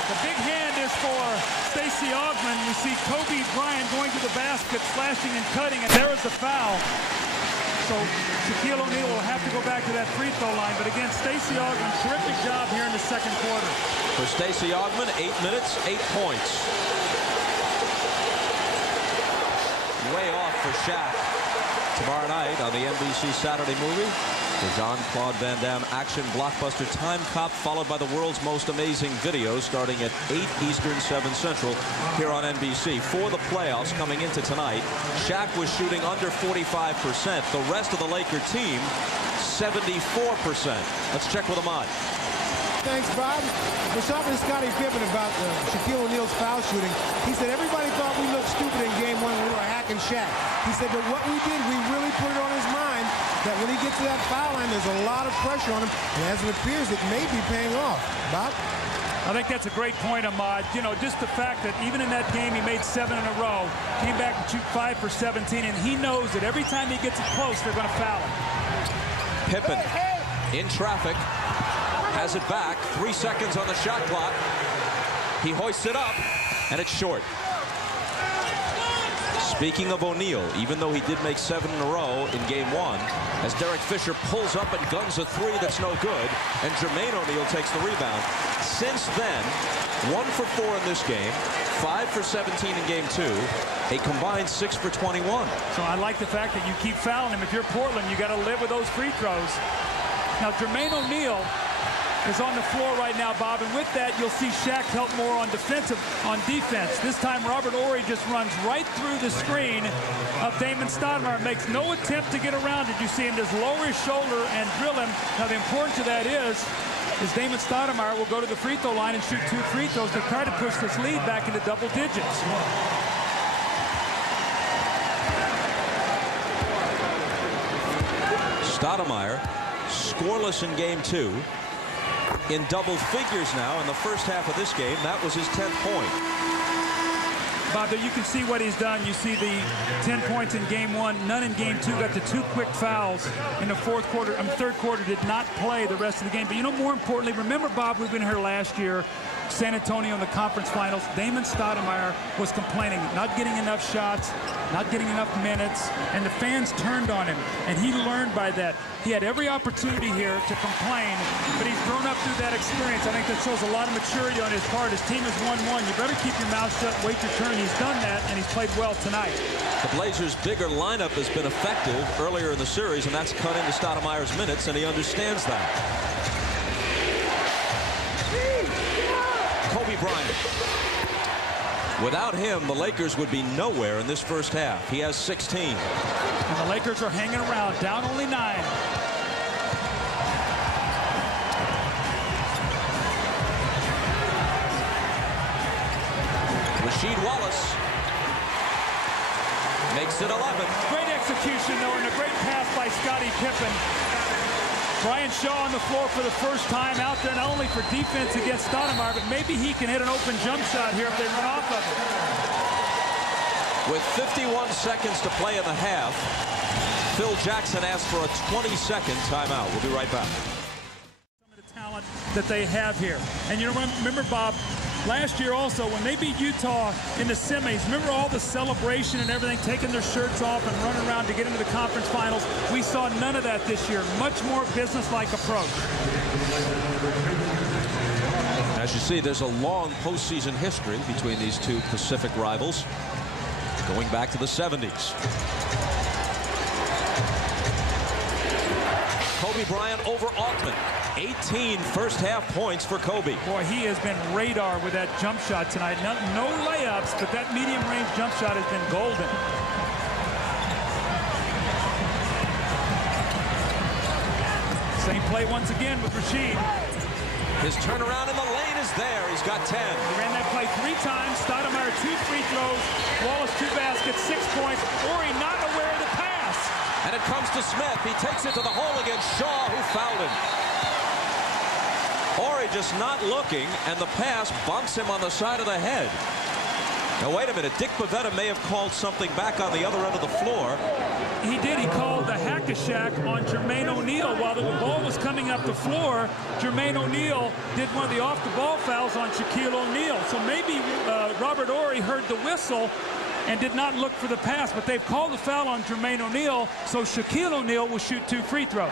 the big hand is for Stacey Augmon. We see Kobe Bryant going to the basket, slashing and cutting, and there is the foul. So Shaquille O'Neal will have to go back to that free throw line. But again, Stacey Augmon, terrific job here in the second quarter. For Stacey Augmon, 8 minutes, 8 points. Way off for Shaq. Tomorrow night on the NBC Saturday movie, the Jean-Claude Van Damme action blockbuster Time Cop, followed by the world's most amazing video, starting at 8 Eastern, 7 Central, here on NBC. For the playoffs coming into tonight, Shaq was shooting under 45%. The rest of the Laker team, 74%. Let's check with Ahmad. Thanks, Bob. We're talking to Scottie Pippen about Shaquille O'Neal's foul shooting. He said everybody thought we looked stupid in game one when we were hacking Shaq. He said, but what we did, we really put it on his mind that when he gets to that foul line, there's a lot of pressure on him. And as it appears, it may be paying off. Bob? I think that's a great point, Ahmad. You know, just the fact that even in that game, he made 7 in a row, came back and shoot 5 for 17, and he knows that every time he gets it close, they're going to foul him. Pippen in traffic. Has it back. 3 seconds on the shot clock. He hoists it up, and it's short. Speaking of O'Neal, even though he did make 7 in a row in game 1, as Derek Fisher pulls up and guns a 3 that's no good, and Jermaine O'Neal takes the rebound. Since then, 1 for 4 in this game, 5 for 17 in game 2, a combined 6 for 21. So I like the fact that you keep fouling him. If you're Portland, you got to live with those free throws. Now, Jermaine O'Neal is on the floor right now, Bob, and with that, you'll see Shaq help more on defense. This time, Robert Horry just runs right through the screen of Damon Stoudemire. Makes no attempt to get around it. You see him just lower his shoulder and drill him. Now, the importance of that is Damon Stoudemire will go to the free throw line and shoot 2 free throws to try to push this lead back into double digits. Stoudemire, scoreless in game 2. In double figures now in the first half of this game. That was his 10th point. Bob, you can see what he's done. You see the 10 points in game 1, none in game 2. Got the 2 quick fouls in the third quarter. Did not play the rest of the game. But you know, more importantly, remember, Bob, we've been here last year. San Antonio in the conference finals, Damon Stoudemire was complaining, not getting enough shots, not getting enough minutes, and the fans turned on him, and he learned by that. He had every opportunity here to complain, but he's grown up through that experience. I think that shows a lot of maturity on his part. His team has won one. You better keep your mouth shut, wait your turn. He's done that, and he's played well tonight. The Blazers' bigger lineup has been effective earlier in the series, and that's cut into Stoudemire's minutes, and he understands that. Kobe Bryant. Without him, the Lakers would be nowhere in this first half. He has 16. And the Lakers are hanging around, down only 9. Rasheed Wallace makes it 11. Great execution, though, and a great pass by Scottie Pippen. Brian Shaw on the floor for the first time out there, not only for defense against Stoudemire, but maybe he can hit an open jump shot here if they run off of it. With 51 seconds to play in the half, Phil Jackson asked for a 20-second timeout. We'll be right back. Some of the talent that they have here. And you remember, Bob, last year also, when they beat Utah in the semis, remember all the celebration and everything, taking their shirts off and running around to get into the conference finals? We saw none of that this year. Much more business-like approach. As you see, there's a long postseason history between these two Pacific rivals, going back to the 70s. Kobe Bryant over Altman. 18 first-half points for Kobe. Boy, he has been radar with that jump shot tonight. No layups, but that medium-range jump shot has been golden. Same play once again with Rasheed. His turnaround in the lane is there. He's got 10. He ran that play 3 times. Stoudemire 2 free throws. Wallace 2 baskets, 6 points. Ori not aware of the pass. And it comes to Smith. He takes it to the hole against Shaw, who fouled him. Ori just not looking, and the pass bunks him on the side of the head. Now, wait a minute. Dick Bavetta may have called something back on the other end of the floor. He did. He called the hack-a-shack on Jermaine O'Neal. While the ball was coming up the floor, Jermaine O'Neal did one of the off-the-ball fouls on Shaquille O'Neal. So maybe Robert Horry heard the whistle and did not look for the pass, but they've called the foul on Jermaine O'Neal, so Shaquille O'Neal will shoot 2 free throws.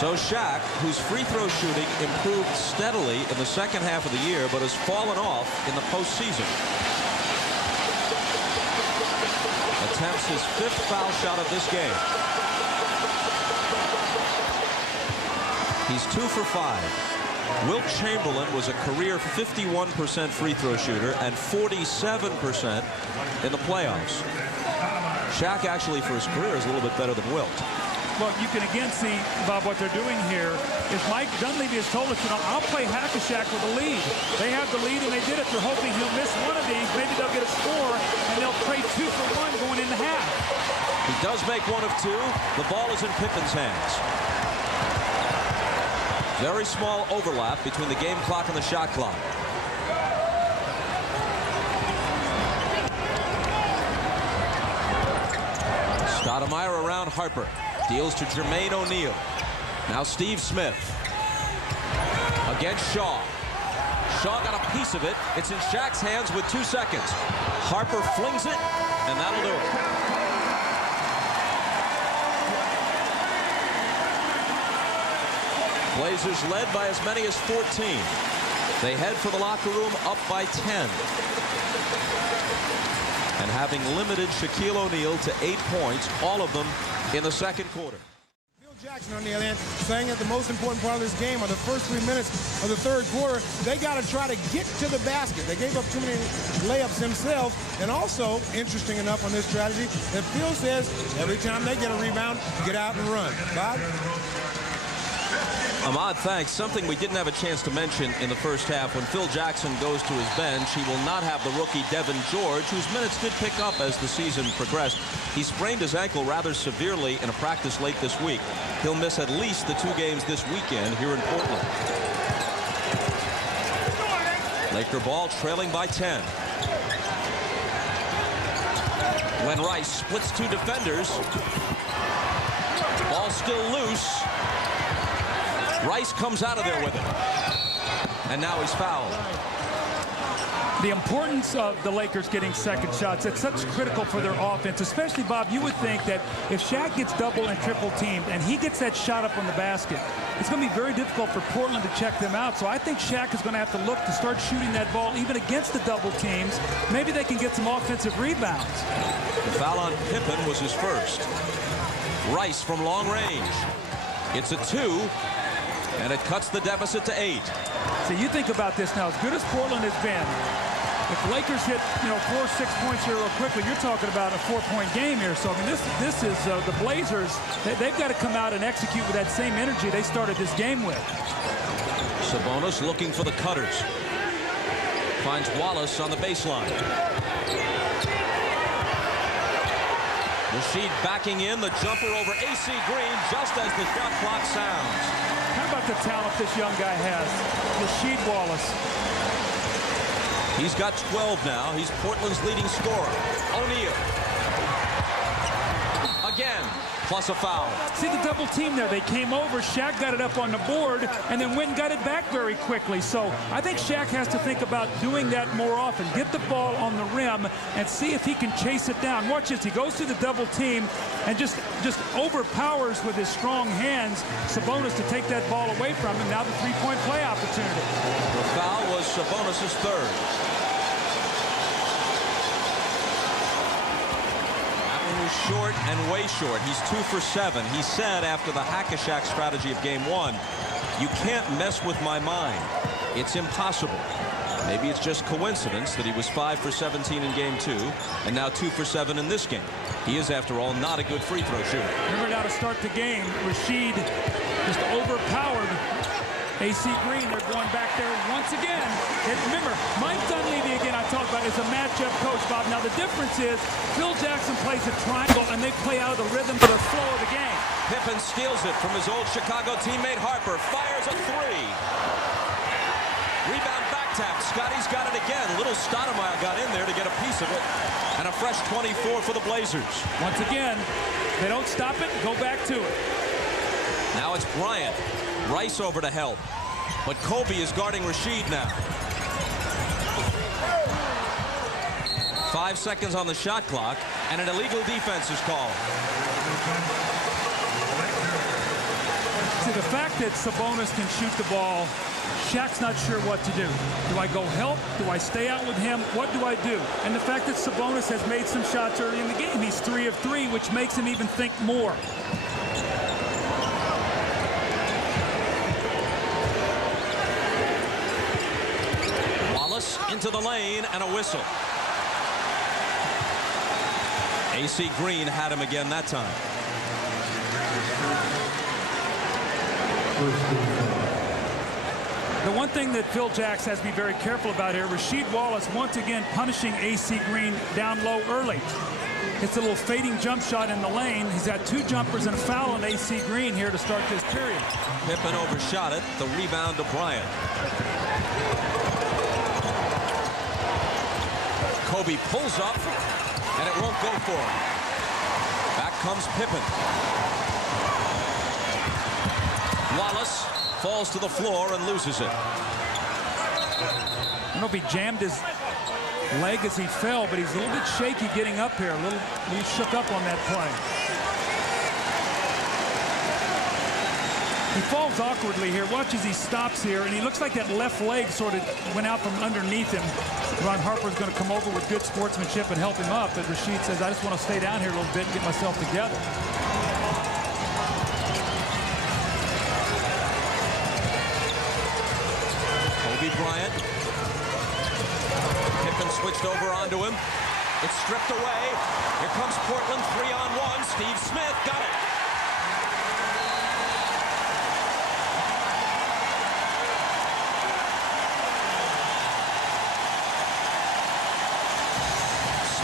So Shaq, whose free throw shooting improved steadily in the second half of the year, but has fallen off in the postseason. Attempts his 5th foul shot of this game. He's 2 for 5. Wilt Chamberlain was a career 51% free throw shooter and 47% in the playoffs. Shaq actually for his career is a little bit better than Wilt. Well, you can again see, Bob, what they're doing here is Mike Dunleavy has told us, you know, I'll play hack-a-shack with the lead. They have the lead, and they did it. They're hoping he'll miss one of these. Maybe they'll get a score, and they'll trade 2 for 1 going into half. He does make 1 of 2. The ball is in Pippen's hands. Very small overlap between the game clock and the shot clock. Stoudemire around Harper. Deals to Jermaine O'Neal. Now Steve Smith. Against Shaw. Shaw got a piece of it. It's in Shaq's hands with 2 seconds. Harper flings it, and that'll do it. Blazers led by as many as 14. They head for the locker room up by 10. And having limited Shaquille O'Neal to 8 points, all of them in the second quarter. Phil Jackson, on the other hand, saying that the most important part of this game are the first 3 minutes of the third quarter. They got to try to get to the basket. They gave up too many layups themselves. And also, interesting enough on this strategy, that Phil says every time they get a rebound, get out and run. Bob? Ahmad, thanks. Something we didn't have a chance to mention in the first half. When Phil Jackson goes to his bench, he will not have the rookie Devin George, whose minutes did pick up as the season progressed. He sprained his ankle rather severely in a practice late this week. He'll miss at least the 2 games this weekend here in Portland. Laker ball trailing by 10. Glenn Rice splits 2 defenders. Ball still loose. Rice comes out of there with it. And now he's fouled. The importance of the Lakers getting second shots, it's such critical for their offense, especially, Bob, you would think that if Shaq gets double and triple teamed and he gets that shot up on the basket, it's going to be very difficult for Portland to check them out. So I think Shaq is going to have to look to start shooting that ball even against the double teams. Maybe they can get some offensive rebounds. The foul on Pippen was his first. Rice from long range. It's a 2, and it cuts the deficit to 8. So you think about this now, as good as Portland has been, if the Lakers hit, 4 or 6 points here real quickly, you're talking about a 4-point game here. So I mean, this is the Blazers. They've got to come out and execute with that same energy they started this game with. Sabonis looking for the cutters. Finds Wallace on the baseline. Rasheed backing in, the jumper over AC Green just as the shot clock sounds. How about the talent this young guy has? Rasheed Wallace. He's got 12 now. He's Portland's leading scorer. O'Neal. Again, plus a foul. See the double team there. They came over. Shaq got it up on the board and then went and got it back very quickly. So I think Shaq has to think about doing that more often. Get the ball on the rim and see if he can chase it down. Watch this. He goes to the double team and just overpowers with his strong hands Sabonis to take that ball away from him. Now the three-point play opportunity. The foul was Sabonis' third. Short and way short. He's 2 for 7. He said after the hack-a-shack strategy of game 1, you can't mess with my mind. It's impossible. Maybe it's just coincidence that he was 5 for 17 in game 2 and now 2 for 7 in this game. He is, after all, not a good free throw shooter. Remember now to start the game, Rasheed just overpowered AC Green. They're going back there once again. And remember, Mike Dunleavy, again, I talked about, is a matchup coach, Bob. Now, the difference is Phil Jackson plays a triangle, and they play out of the rhythm to the flow of the game. Pippen steals it from his old Chicago teammate Harper. Fires a 3. Rebound back tap. Scotty's got it again. Little Stoudemire got in there to get a piece of it. And a fresh 24 for the Blazers. Once again, they don't stop it. Go back to it. Now it's Bryant. Rice over to help. But Kobe is guarding Rasheed now. 5 seconds on the shot clock, and an illegal defense is called. See, the fact that Sabonis can shoot the ball, Shaq's not sure what to do. Do I go help? Do I stay out with him? What do I do? And the fact that Sabonis has made some shots early in the game, he's 3 of 3, which makes him even think more. Into the lane and a whistle. AC Green had him again that time. The one thing that Phil Jackson has to be very careful about here, Rasheed Wallace once again punishing AC Green down low early. It's a little fading jump shot in the lane. He's got 2 jumpers and a foul on AC Green here to start this period. Pippen overshot it. The rebound to Bryant. Kobe pulls up, and it won't go for him. Back comes Pippen. Wallace falls to the floor and loses it. I don't know if he jammed his leg as he fell, but he's a little bit shaky getting up here. A little shook up on that play. He falls awkwardly here. Watch as he stops here, and he looks like that left leg sort of went out from underneath him. Ron Harper's going to come over with good sportsmanship and help him up, but Rasheed says, I just want to stay down here a little bit and get myself together. Kobe Bryant. Pippen switched over onto him. It's stripped away. Here comes Portland, 3-on-1. Steve Smith got it.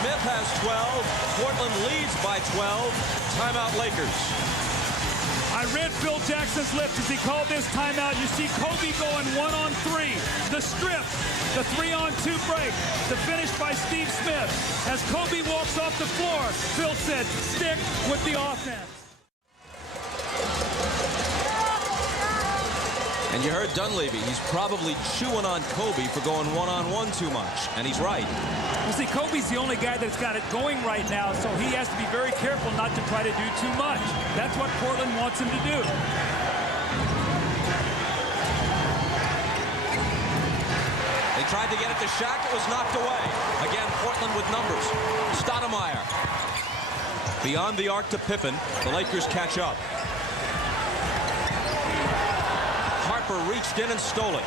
Smith has 12. Portland leads by 12. Timeout Lakers. I read Phil Jackson's lips as he called this timeout. You see Kobe going 1-on-3. The strip, the 3-on-2 break, the finish by Steve Smith. As Kobe walks off the floor, Phil said, stick with the offense. And you heard Dunleavy. He's probably chewing on Kobe for going one-on-one too much. And he's right. Well, see, Kobe's the only guy that's got it going right now, so he has to be very careful not to try to do too much. That's what Portland wants him to do. They tried to get it to Shaq. It was knocked away. Again, Portland with numbers. Stoudemire. Beyond the arc to Pippen. The Lakers catch up. Harper reached in and stole it.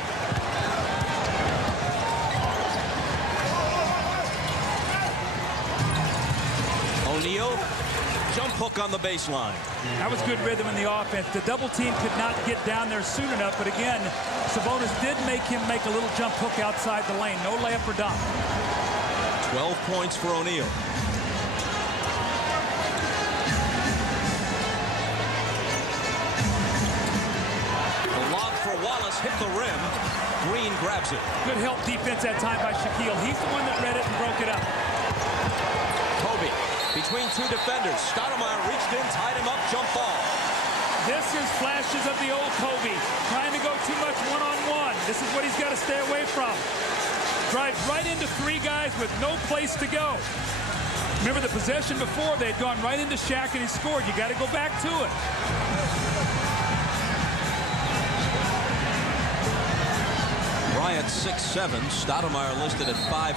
O'Neal, jump hook on the baseline. That was good rhythm in the offense. The double team could not get down there soon enough, but again, Sabonis did make him make a little jump hook outside the lane. No layup or dunk. 12 points for O'Neal. Wallace hit the rim. Green grabs it. Good help defense that time by Shaquille. He's the one that read it and broke it up. Kobe between two defenders. Stoudemire reached in, tied him up, jump ball. This is flashes of the old Kobe. Trying to go too much one-on-one. This is what he's got to stay away from. Drives right into three guys with no place to go. Remember the possession before, they'd gone right into Shaq and he scored. You got to go back to it. Bryant 6'7", Stoudemire listed at 5'10".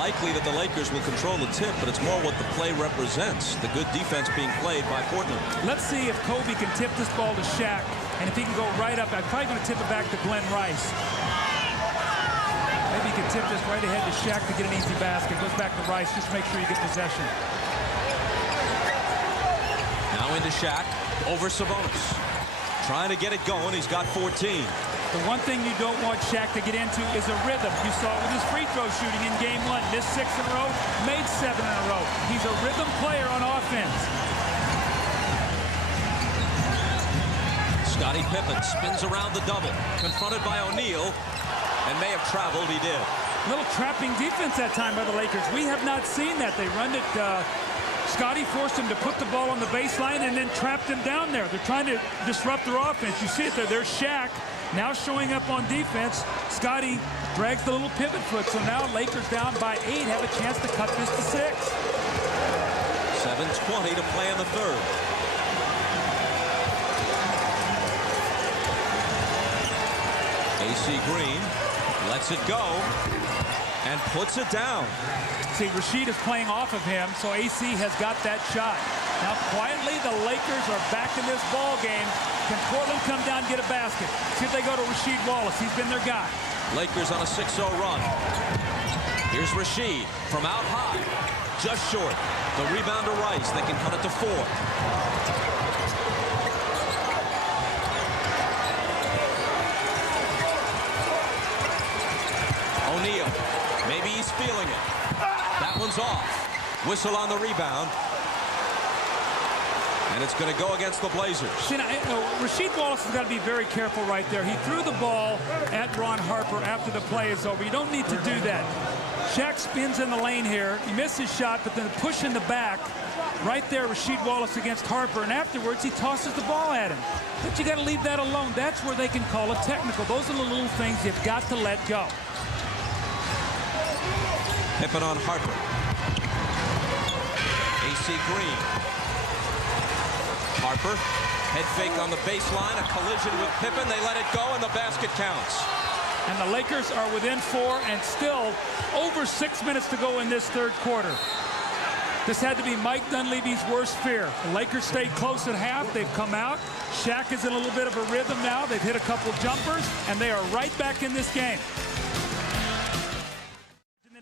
Likely that the Lakers will control the tip, but it's more what the play represents. The good defense being played by Portland. Let's see if Kobe can tip this ball to Shaq, and if he can go right up. I'm probably going to tip it back to Glenn Rice. Maybe he can tip this right ahead to Shaq to get an easy basket. Goes back to Rice. Just make sure you get possession. Now into Shaq. Over Sabonis. Trying to get it going. He's got 14. The one thing you don't want Shaq to get into is a rhythm. You saw it with his free throw shooting in game one. Missed 6 in a row, made 7 in a row. He's a rhythm player on offense. Scottie Pippen spins around the double. Confronted by O'Neal, and may have traveled. He did. Little trapping defense that time by the Lakers. We have not seen that. They run it. Scottie forced him to put the ball on the baseline and then trapped him down there. They're trying to disrupt their offense. You see it there. There's Shaq. Now showing up on defense. Scottie drags the little pivot foot. So now Lakers down by 8 have a chance to cut this to 6. 7:20 to play in the third. AC Green lets it go and puts it down. See, Rasheed is playing off of him, so AC has got that shot. Now, quietly, the Lakers are back in this ball game. Can Portland come down and get a basket? See if they go to Rasheed Wallace. He's been their guy. Lakers on a 6-0 run. Here's Rasheed from out high. Just short. The rebound to Rice. They can cut it to 4. O'Neal. Maybe he's feeling it. That one's off. Whistle on the rebound. And it's going to go against the Blazers. See, now, Rasheed Wallace has got to be very careful right there. He threw the ball at Ron Harper after the play is over. You don't need to do that. Shaq spins in the lane here. He missed his shot, but then push in the back. Right there, Rasheed Wallace against Harper. And afterwards, he tosses the ball at him. But you got to leave that alone. That's where they can call it technical. Those are the little things you've got to let go. Pippen on Harper. AC Green. Harper, head fake on the baseline, a collision with Pippen. They let it go, and the basket counts. And the Lakers are within 4 and still over 6 minutes to go in this third quarter. This had to be Mike Dunleavy's worst fear. The Lakers stayed close at half. They've come out. Shaq is in a little bit of a rhythm now. They've hit a couple jumpers, and they are right back in this game.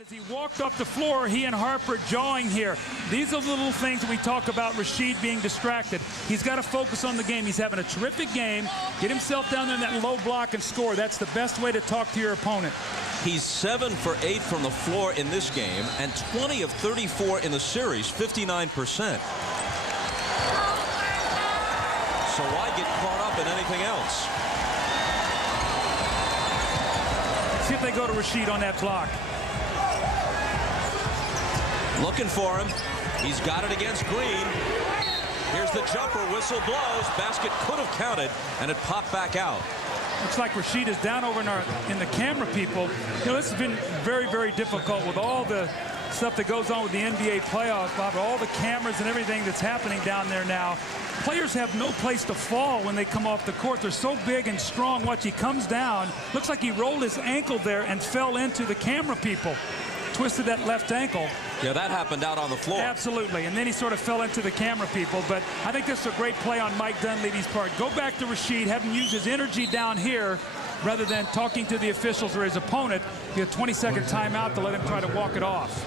As he walked off the floor, he and Harper jawing here. These are the little things that we talk about Rasheed being distracted. He's got to focus on the game. He's having a terrific game. Get himself down there in that low block and score. That's the best way to talk to your opponent. He's 7 for 8 from the floor in this game and 20 of 34 in the series, 59%. So why get caught up in anything else? See if they go to Rasheed on that block. Looking for him. He's got it against Green. Here's the jumper. Whistle blows. Basket could have counted, and it popped back out. Looks like Rasheed is down over in the camera people. You know, this has been very, very difficult with all the stuff that goes on with the NBA playoffs, Bob, all the cameras and everything that's happening down there now. Players have no place to fall when they come off the court. They're so big and strong. Watch, he comes down. Looks like he rolled his ankle there and fell into the camera people. Twisted that left ankle. Yeah, that happened out on the floor. Absolutely, and then he sort of fell into the camera people. But I think this is a great play on Mike Dunleavy's part. Go back to Rasheed, have him use his energy down here rather than talking to the officials or his opponent. Get a 20-second timeout to let him try to walk it off.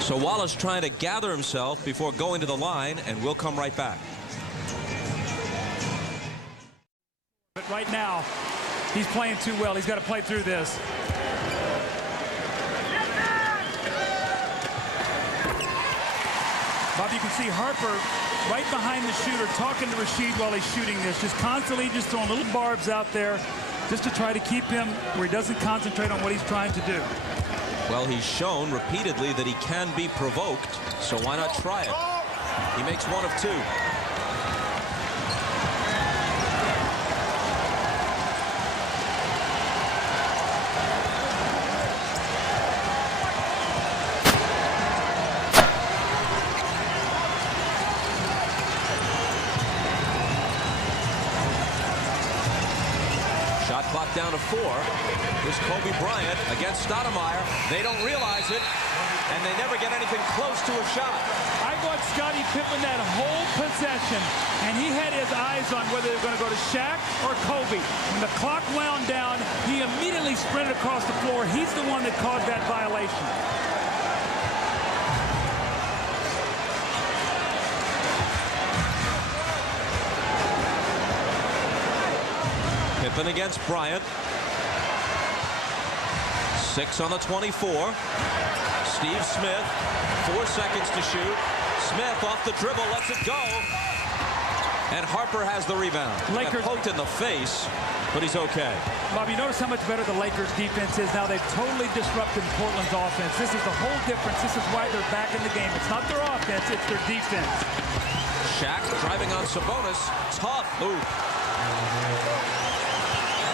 So Wallace trying to gather himself before going to the line, and we'll come right back. But right now, he's playing too well. He's got to play through this. Bob, you can see Harper right behind the shooter talking to Rasheed while he's shooting this. Just constantly just throwing little barbs out there just to try to keep him where he doesn't concentrate on what he's trying to do. Well, he's shown repeatedly that he can be provoked, so why not try it? He makes one of two. Shot clock down to 4. Here's Kobe Bryant against Stoudemire. They don't realize it, and they never get anything close to a shot. I watched Scottie Pippen that whole possession, and he had his eyes on whether they were going to go to Shaq or Kobe. When the clock wound down, he immediately sprinted across the floor. He's the one that caused that violation. Pippen against Bryant. 6 on the 24. Steve Smith, 4 seconds to shoot. Smith off the dribble, lets it go. And Harper has the rebound. Lakers got poked in the face, but he's okay. Bob, you notice how much better the Lakers defense is now. They've totally disrupted Portland's offense. This is the whole difference. This is why they're back in the game. It's not their offense, it's their defense. Shaq driving on Sabonis. Tough move.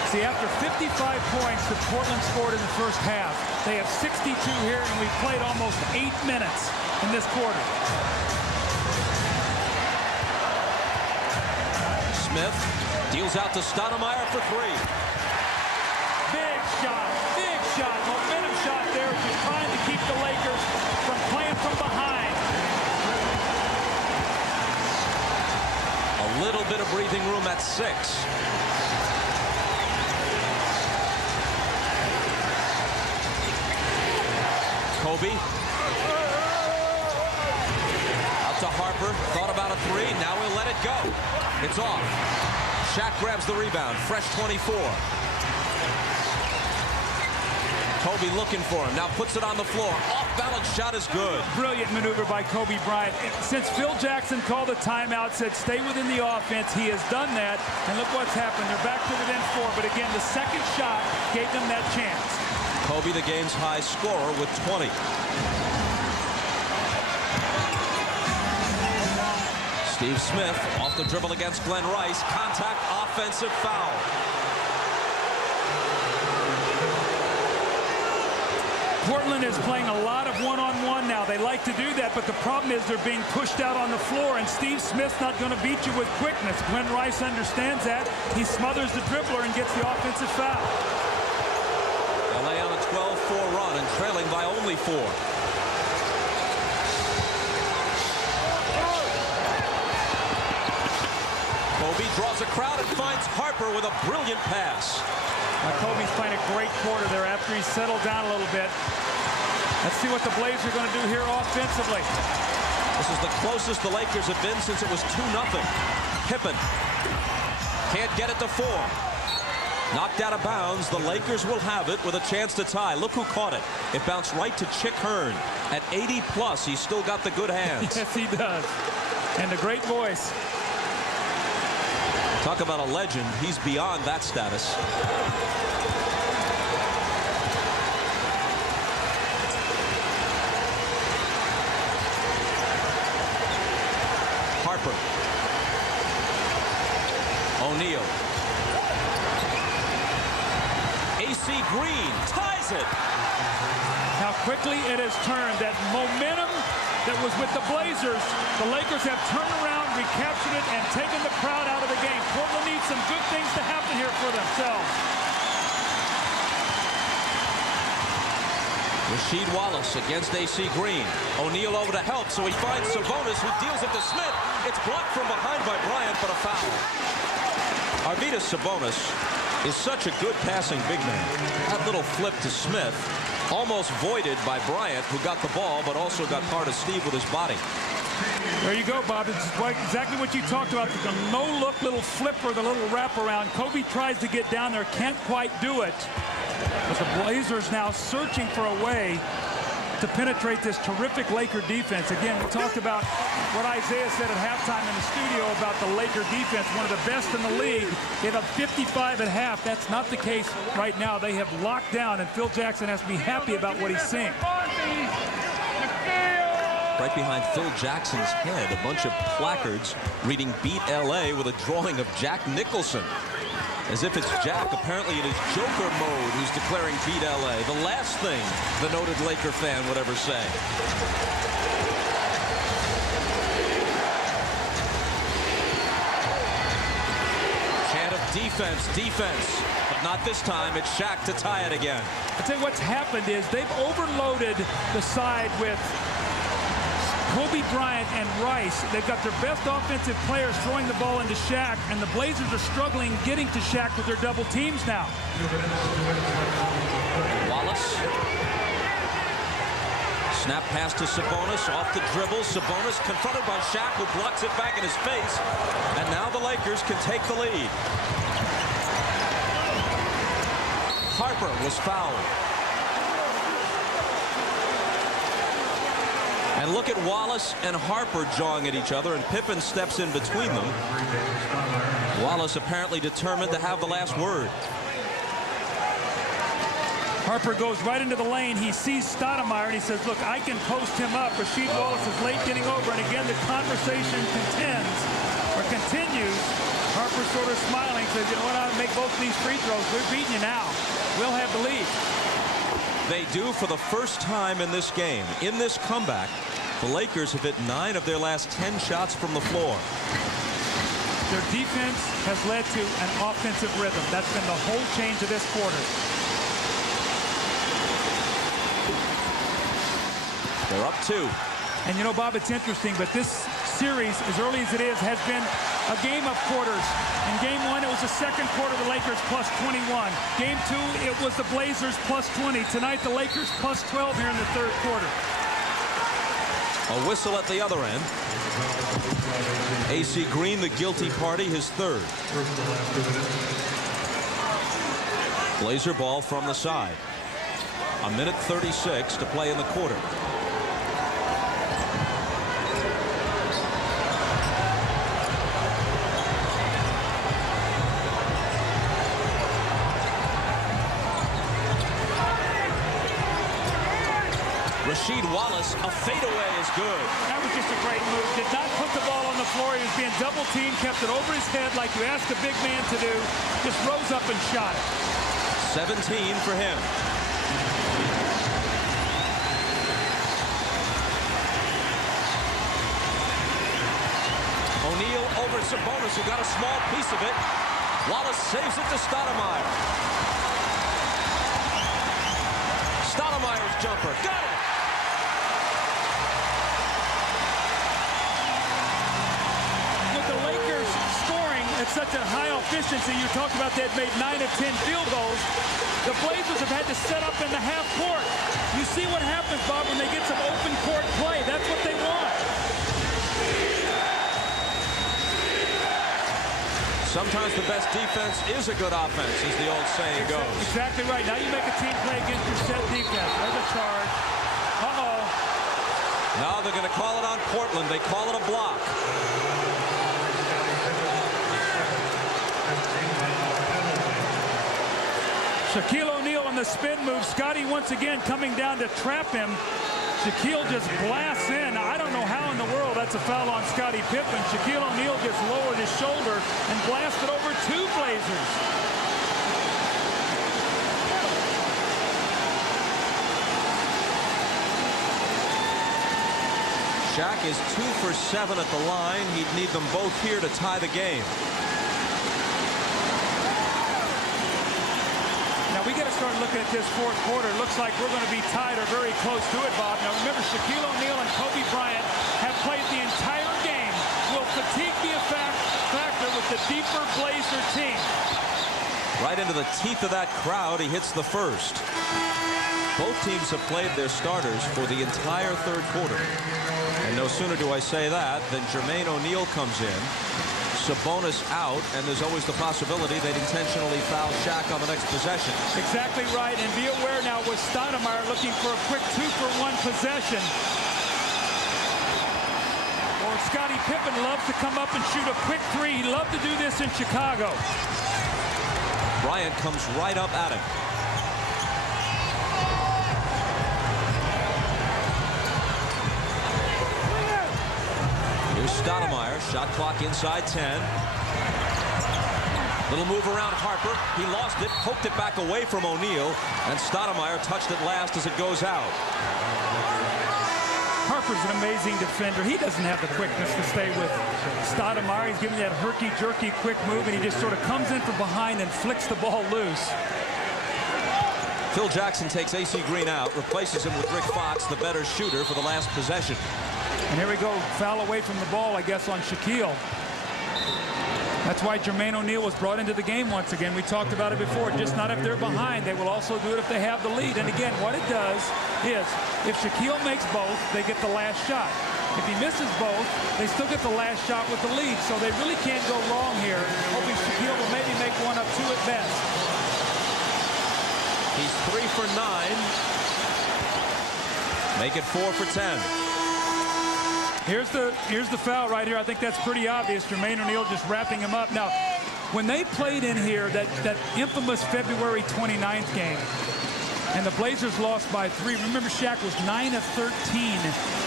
See, after 55 points that Portland scored in the first half, they have 62 here, and we've played almost 8 minutes in this quarter. Smith deals out to Stoudemire for 3. Big shot, momentum shot there. Just trying to keep the Lakers from playing from behind. A little bit of breathing room at 6. Kobe. Out to Harper. Thought about a 3. Now he'll let it go. It's off. Shaq grabs the rebound. Fresh 24. Kobe looking for him. Now puts it on the floor. Off-balance shot is good. Brilliant maneuver by Kobe Bryant. Since Phil Jackson called a timeout, said stay within the offense, he has done that. And look what's happened. They're back to within 4. But again, the second shot gave them that chance. Kobe, the game's high scorer, with 20. Steve Smith off the dribble against Glenn Rice. Contact, offensive foul. Portland is playing a lot of one-on-one now. They like to do that, but the problem is they're being pushed out on the floor, and Steve Smith's not going to beat you with quickness. Glenn Rice understands that. He smothers the dribbler and gets the offensive foul. LA on a 12-4 run and trailing by only 4. Kobe draws a crowd and finds Harper with a brilliant pass. Now Kobe's playing a great quarter there after he's settled down a little bit. Let's see what the Blazers are going to do here offensively. This is the closest the Lakers have been since it was 2-0. Pippen can't get it to 4. Knocked out of bounds. The Lakers will have it with a chance to tie. Look who caught it. It bounced right to Chick Hearn. At 80+, he's still got the good hands. Yes, he does. And a great voice. Talk about a legend. He's beyond that status. Harper. O'Neal. AC Green ties it. How quickly it has turned. That momentum that was with the Blazers, the Lakers have turned around, recaptured it, and taken the crowd out of the game. Portland needs some good things to happen here for themselves. Rasheed Wallace against AC Green. O'Neal over to help, so he finds Sabonis, who deals it to Smith. It's blocked from behind by Bryant, but a foul. Arvydas Sabonis is such a good passing big man. That little flip to Smith, almost voided by Bryant, who got the ball, but also got part of Steve with his body. There you go, Bob. It's exactly what you talked about. The no-look little flipper, the little wraparound. Kobe tries to get down there, can't quite do it. But the Blazers now searching for a way to penetrate this terrific Laker defense. Again, we talked about what Isaiah said at halftime in the studio about the Laker defense, one of the best in the league. They have 55 at half. That's not the case right now. They have locked down, and Phil Jackson has to be happy about what he's seeing. Right behind Phil Jackson's head, a bunch of placards reading Beat LA with a drawing of Jack Nicholson. As if it's Jack, apparently in his Joker mode, who's declaring Beat LA. The last thing the noted Laker fan would ever say. Chant of defense, defense. But not this time. It's Shaq to tie it again. I'll tell you what's happened is they've overloaded the side with Kobe Bryant and Rice. They've got their best offensive players throwing the ball into Shaq, and the Blazers are struggling getting to Shaq with their double teams now. Wallace. Snap pass to Sabonis, off the dribble. Sabonis confronted by Shaq, who blocks it back in his face. And now the Lakers can take the lead. Harper was fouled. And look at Wallace and Harper jawing at each other, and Pippen steps in between them. Wallace apparently determined to have the last word. Harper goes right into the lane. He sees Stoudemire, and he says, look, I can post him up. Rasheed Wallace is late getting over, and again, the conversation continues. Harper sort of smiling, says, you know what, I'll make both of these free throws. We're beating you now. We'll have the lead. They do for the first time in this game. In this comeback, the Lakers have hit 9 of their last 10 shots from the floor. Their defense has led to an offensive rhythm. That's been the whole change of this quarter. They're up 2. And you know, Bob, it's interesting, but this series, as early as it is, has been a game of quarters. In game 1, it was the second quarter, the Lakers plus 21. Game 2, it was the Blazers plus 20. Tonight, the Lakers plus 12 here in the third quarter. A whistle at the other end. AC Green, the guilty party, his third. Blazer ball from the side. A minute 36 to play in the quarter. Rasheed Wallace, a fadeaway is good. That was just a great move. Did not put the ball on the floor. He was being double teamed, kept it over his head like you asked a big man to do. Just rose up and shot it. 17 for him. O'Neal over Sabonis, who got a small piece of it. Wallace saves it to Stoudemire. Stoudemire's jumper. Got it! At such a high efficiency, you talked about they've made 9 of 10 field goals. The Blazers have had to set up in the half court. You see what happens, Bob, when they get some open court play. That's what they want. Sometimes the best defense is a good offense, as the old saying goes. Exactly right. Now you make a team play against your set defense. There's a charge. Uh-oh. Now they're going to call it on Portland. They call it a block. Shaquille O'Neal on the spin move. Scotty once again coming down to trap him. Shaquille just blasts in. I don't know how in the world that That's a foul on Scottie Pippen. Shaquille O'Neal just lowered his shoulder and blasted over 2 Blazers. Shaq is 2 for 7 at the line. He'd need them both here to tie the game. Now we got to start looking at this fourth quarter. Looks like we're going to be tied or very close to it, Bob. Now remember, Shaquille O'Neal and Kobe Bryant have played the entire game. Will fatigue be a factor with the deeper Blazer team? Right into the teeth of that crowd, he hits the first. Both teams have played their starters for the entire third quarter. And no sooner do I say that than Jermaine O'Neal comes in. Sabonis out, and there's always the possibility they'd intentionally foul Shaq on the next possession. Exactly right, and be aware now with Stoudemire looking for a quick 2-for-1 possession. Or Scottie Pippen loves to come up and shoot a quick 3. He loved to do this in Chicago. Bryant comes right up at him. Here's Stoudemire, shot clock inside 10. Little move around Harper. He lost it, poked it back away from O'Neal, and Stoudemire touched it last as it goes out. Harper's an amazing defender. He doesn't have the quickness to stay with Stoudemire. He's giving that herky-jerky quick move, and he just sort of comes in from behind and flicks the ball loose. Phil Jackson takes AC Green out, replaces him with Rick Fox, the better shooter, for the last possession. And here we go, foul away from the ball, I guess, on Shaquille. That's why Jermaine O'Neal was brought into the game once again. We talked about it before, just not if they're behind. They will also do it if they have the lead. And again, what it does is, if Shaquille makes both, they get the last shot. If he misses both, they still get the last shot with the lead. So they really can't go wrong here, hoping Shaquille will maybe make one up 2 at best. He's 3 for 9. Make it 4 for 10. Here's the foul right here. I think that's pretty obvious. Jermaine O'Neal just wrapping him up. Now, when they played in here, that infamous February 29th game, and the Blazers lost by 3. Remember, Shaq was 9 of 13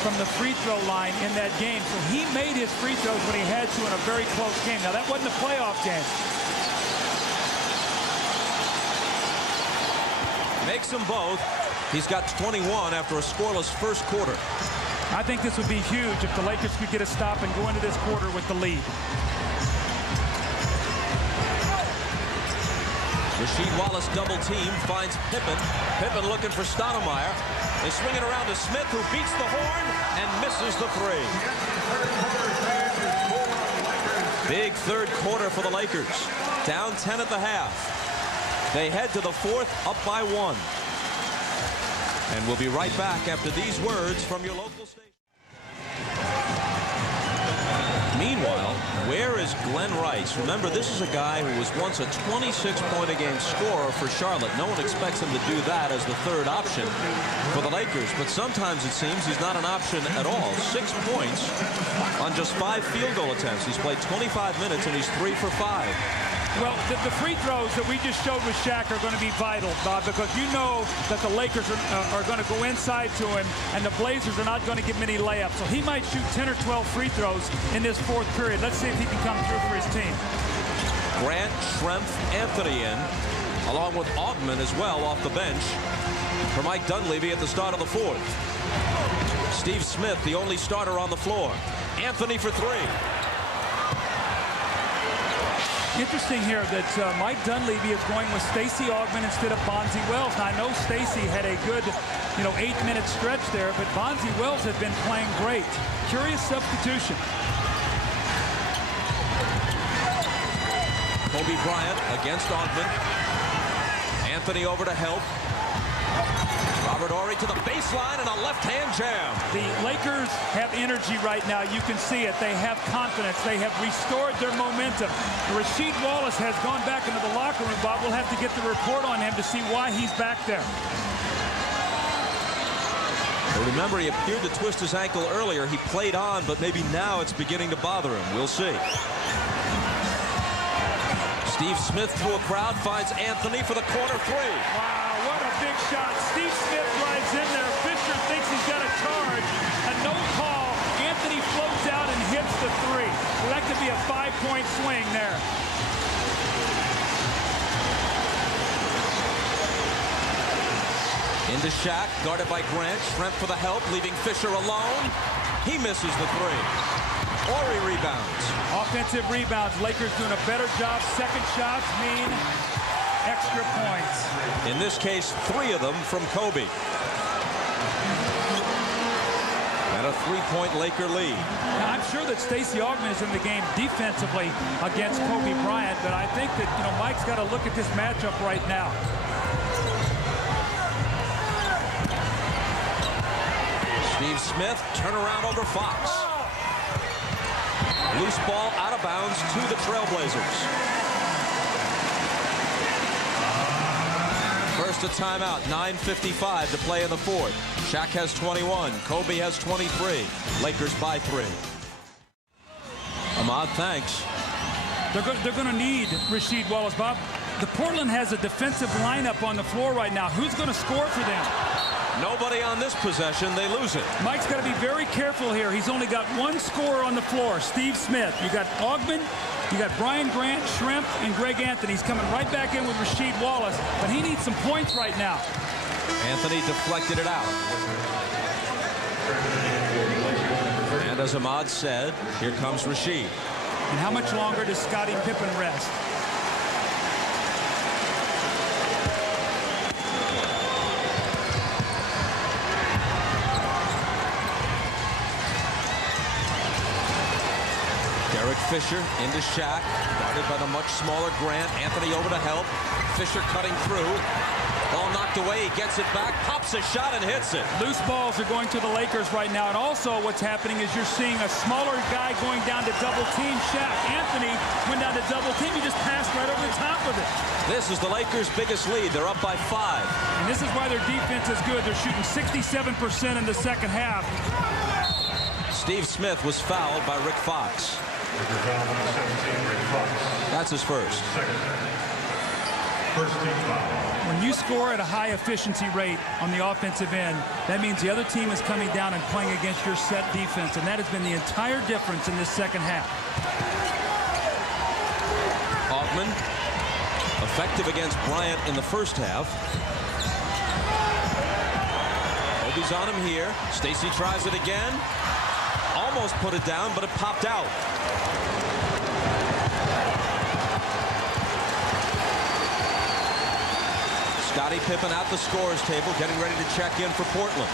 from the free throw line in that game. So he made his free throws when he had to in a very close game. Now, that wasn't a playoff game. Makes them both. He's got 21 after a scoreless first quarter. I think this would be huge if the Lakers could get a stop and go into this quarter with the lead. Rasheed Wallace double team, finds Pippen. Pippen looking for Stoudemire. They swing it around to Smith, who beats the horn and misses the 3. Big third quarter for the Lakers. Down 10 at the half. They head to the fourth, up by 1. And we'll be right back after these words from your local station. Meanwhile, where is Glenn Rice? Remember, this is a guy who was once a 26-point-a-game scorer for Charlotte. No one expects him to do that as the third option for the Lakers. But sometimes it seems he's not an option at all. 6 points on just 5 field goal attempts. He's played 25 minutes, and he's 3 for 5. Well, the free throws that we just showed with Shaq are going to be vital, Bob, because you know that the Lakers are going to go inside to him, and the Blazers are not going to give him any layups. So he might shoot 10 or 12 free throws in this fourth period. Let's see if he can come through for his team. Grant, Schrempf, Anthony in, along with Augman as well off the bench for Mike Dunleavy at the start of the fourth. Steve Smith, the only starter on the floor. Anthony for 3. Interesting here that Mike Dunleavy is going with Stacey Augman instead of Bonzi Wells. Now, I know Stacey had a good, 8-minute stretch there, but Bonzi Wells had been playing great. Curious substitution. Kobe Bryant against Augman. Anthony over to help. Robert Horry to the baseline and a left-hand jam. The Lakers have energy right now. You can see it. They have confidence. They have restored their momentum. Rasheed Wallace has gone back into the locker room, Bob. We'll have to get the report on him to see why he's back there. Well, remember, he appeared to twist his ankle earlier. He played on, but maybe now it's beginning to bother him. We'll see. Steve Smith through a crowd finds Anthony for the corner 3. Wow, what a big shot. Steve Smith drives in there. Fisher thinks he's got a charge. A no call. Anthony floats out 5-point swing there. Into Shaq, guarded by Grant. Schrempf for the help, leaving Fisher alone. He misses the three. Horry rebounds. Offensive rebounds. Lakers doing a better job. Second shots mean extra points. In this case, 3 of them from Kobe. And a 3-point Laker lead. Now, I'm sure that Stacey Augmon is in the game defensively against Kobe Bryant, but I think that, Mike's got to look at this matchup right now. Steve Smith, turnaround over Fox. Loose ball out of bounds to the Trailblazers. First a timeout, 9:55 to play in the fourth. Shaq has 21, Kobe has 23. Lakers by 3. Ahmad, thanks. They're going to need Rasheed Wallace. Bob, the Portland has a defensive lineup on the floor right now. Who's going to score for them? Nobody on this possession. They lose it. Mike's got to be very careful here. He's only got one scorer on the floor, Steve Smith. You got Augmon, you got Brian Grant, Schrempf, and Greg Anthony. He's coming right back in with Rasheed Wallace, but he needs some points right now. Anthony deflected it out. And as Ahmad said, here comes Rasheed. And how much longer does Scottie Pippen rest? Derek Fisher into Shaq, guarded by the much smaller Grant. Anthony over to help. Fisher cutting through. Ball knocked away. He gets it back, pops a shot, and hits it. Loose balls are going to the Lakers right now. And also what's happening is you're seeing a smaller guy going down to double team Shaq. Anthony went down to double team. He just passed right over the top of it. This is the Lakers' biggest lead. They're up by 5. And this is why their defense is good. They're shooting 67% in the second half. Steve Smith was fouled by Rick Fox. That's his first. First team foul. When you score at a high efficiency rate on the offensive end, that means the other team is coming down and playing against your set defense, and that has been the entire difference in this second half. Augmon, effective against Bryant in the first half. Kobe's on him here. Stacey tries it again. Almost put it down, but it popped out. Scottie Pippen at the scorer's table, getting ready to check in for Portland.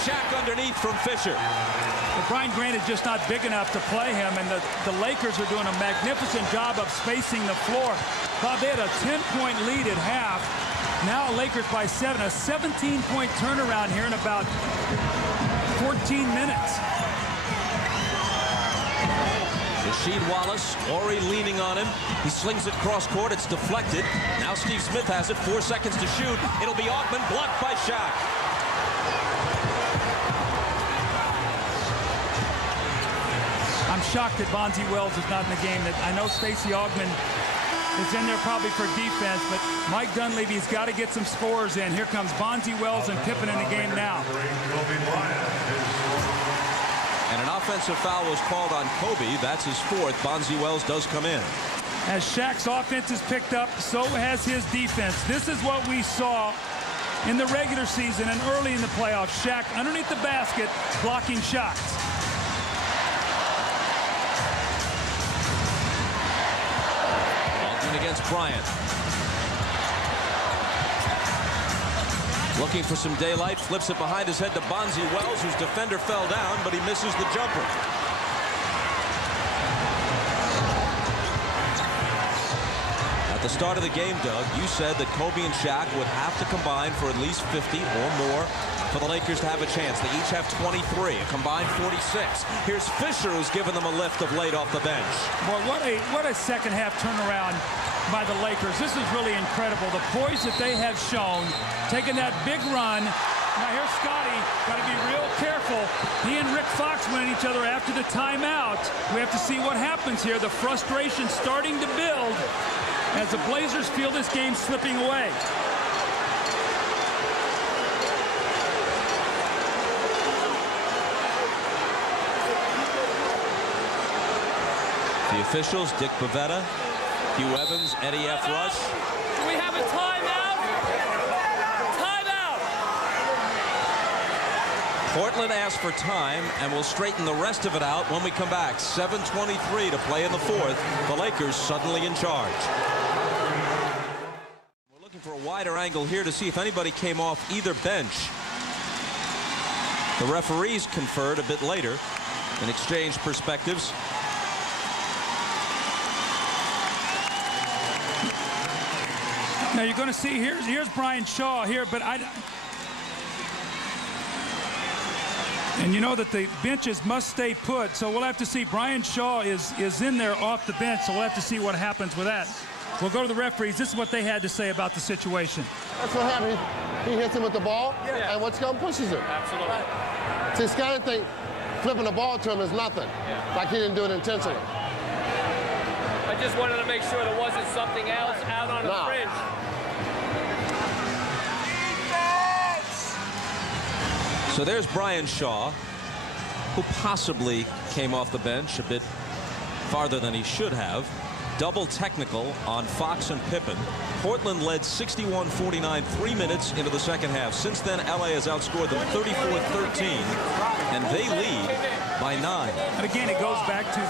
Shaq underneath from Fisher. But Brian Grant is just not big enough to play him, and the Lakers are doing a magnificent job of spacing the floor. Bob, they had a 10-point lead at half. Now Lakers by 7. A 17-point turnaround here in about 14 minutes. Rasheed Wallace, Horry leaning on him. He slings it cross court. It's deflected. Now Steve Smith has it. 4 seconds to shoot. It'll be Augmon, blocked by Shaq. I'm shocked that Bonzi Wells is not in the game. I know Stacey Augmon is in there probably for defense, but Mike Dunleavy's got to get some scores in. Here comes Bonzi Wells and Pippen in the game now. And an offensive foul was called on Kobe. That's his 4th. Bonzi Wells does come in. As Shaq's offense is picked up, so has his defense. This is what we saw in the regular season and early in the playoffs. Shaq underneath the basket, blocking shots. Augmon against Bryant. Looking for some daylight, flips it behind his head to Bonzi Wells, whose defender fell down, but he misses the jumper. At the start of the game, Doug, you said that Kobe and Shaq would have to combine for at least 50 or more for the Lakers to have a chance. They each have 23, a combined 46. Here's Fisher, who's given them a lift of late off the bench. Boy, what a second half turnaround by the Lakers. This is really incredible. The poise that they have shown, taking that big run. Now here's Scottie, got to be real careful. He and Rick Fox went at each other after the timeout. We have to see what happens here. The frustration starting to build as the Blazers feel this game slipping away. The officials, Dick Bavetta, Hugh Evans, Eddie F. Rush. Do we have a timeout? Timeout! Portland asked for time, and we'll straighten the rest of it out when we come back. 7:23 to play in the fourth. The Lakers suddenly in charge. We're looking for a wider angle here to see if anybody came off either bench. The referees conferred a bit later and exchanged perspectives. Now you're going to see here's Brian Shaw here, but and you know that the benches must stay put, so we'll have to see. Brian Shaw is in there off the bench, so we'll have to see what happens with that. We'll go to the referees. This is what they had to say about the situation. That's what happened. He hits him with the ball, and what's going pushes him. Absolutely. See, Scotty think flipping the ball to him is nothing, like he didn't do it intentionally. I just wanted to make sure there wasn't something else out on the fringe. So there's Brian Shaw, who possibly came off the bench a bit farther than he should have. Double technical on Fox and Pippen. Portland led 61-49 3 minutes into the second half. Since then, LA has outscored them 34-13, and they lead by 9. And again, it goes back to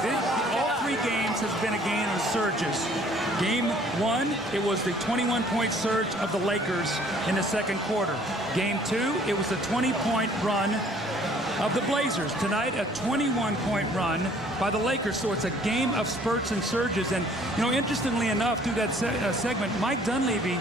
all 3 games has been a game of surges. Game 1, it was the 21-point surge of the Lakers in the second quarter. Game 2, it was the 20-point run of the Blazers. Tonight, a 21-point run by the Lakers. So it's a game of spurts and surges. And, you know, interestingly enough, through that segment, Mike Dunleavy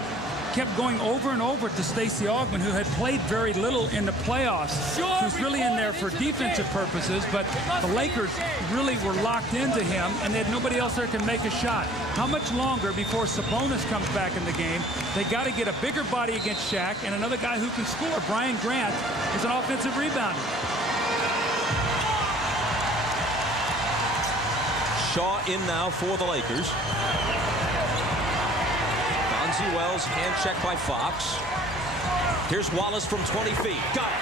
kept going over and over to Stacey Augmon, who had played very little in the playoffs. Who's really in there for defensive purposes, but the Lakers really were locked into him, and they had nobody else there can make a shot. How much longer before Sabonis comes back in the game? They got to get a bigger body against Shaq and another guy who can score. Brian Grant is an offensive rebounder. Shaw in now for the Lakers. Bonzi Wells hand check by Fox. Here's Wallace from 20 feet. Got it.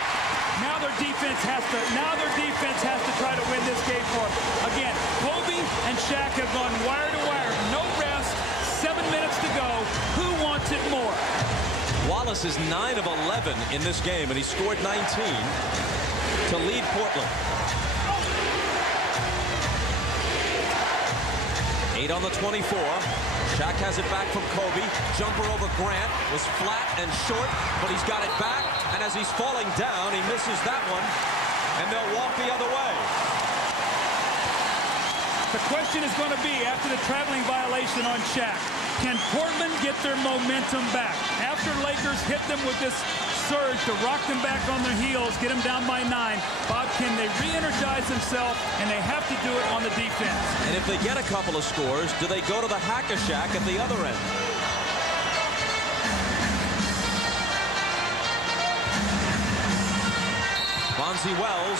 Now their defense has to try to win this game for them. Again, Kobe and Shaq have gone wire to wire. No rest. 7 minutes to go. Who wants it more? Wallace is 9 of 11 in this game, and he scored 19 to lead Portland. 8 on the 24. Shaq has it back from Kobe. Jumper over Grant was flat and short, but he's got it back. And as he's falling down, he misses that one, and they'll walk the other way. The question is going to be, after the traveling violation on Shaq, can Portland get their momentum back? After Lakers hit them with this surge to rock them back on their heels, get them down by 9, Bob, can they re-energize themselves? And they have to do it on the defense. And if they get a couple of scores, do they go to the hack-a-shack at the other end? Bonzi Wells.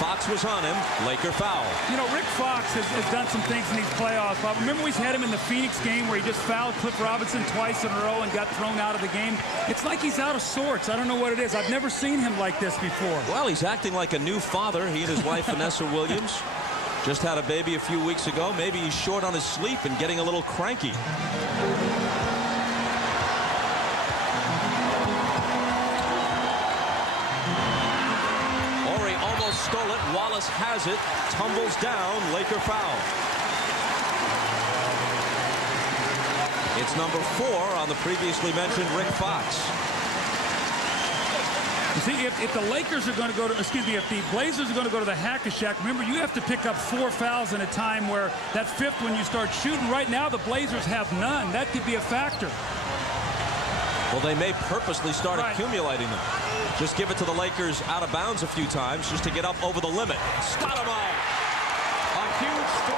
Fox was on him. Laker foul. You know, Rick Fox has done some things in these playoffs. Bob, remember we had him in the Phoenix game where he just fouled Cliff Robinson twice in a row and got thrown out of the game? It's like he's out of sorts. I don't know what it is. I've never seen him like this before. Well, he's acting like a new father. He and his wife, Vanessa Williams, just had a baby a few weeks ago. Maybe he's short on his sleep and getting a little cranky. Stole it. Wallace has it. Tumbles down. Laker foul. It's number 4 on the previously mentioned Rick Fox. You see, if the Lakers are going to go to, if the Blazers are going to go to the hack-a-shack, remember, you have to pick up 4 fouls in a time where that 5th when you start shooting. Right now, the Blazers have none. That could be a factor. Well, they may purposely start accumulating them. Just give it to the Lakers out of bounds a few times just to get up over the limit. Stoudemire. A huge 3.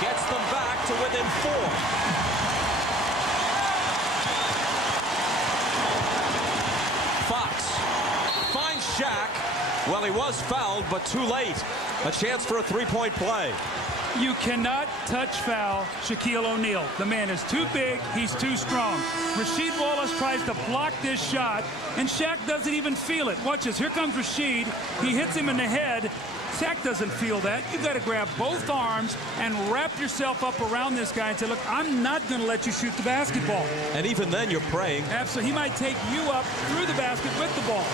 Gets them back to within 4. Fox finds Shaq. Well, he was fouled, but too late. A chance for a 3-point play. You cannot touch foul Shaquille O'Neal. The man is too big. He's too strong. Rasheed Wallace tries to block this shot, and Shaq doesn't even feel it. Watch this. Here comes Rasheed. He hits him in the head. Shaq doesn't feel that. You've got to grab both arms and wrap yourself up around this guy and say, look, I'm not going to let you shoot the basketball. And even then, you're praying. Absolutely. He might take you up through the basket with the ball.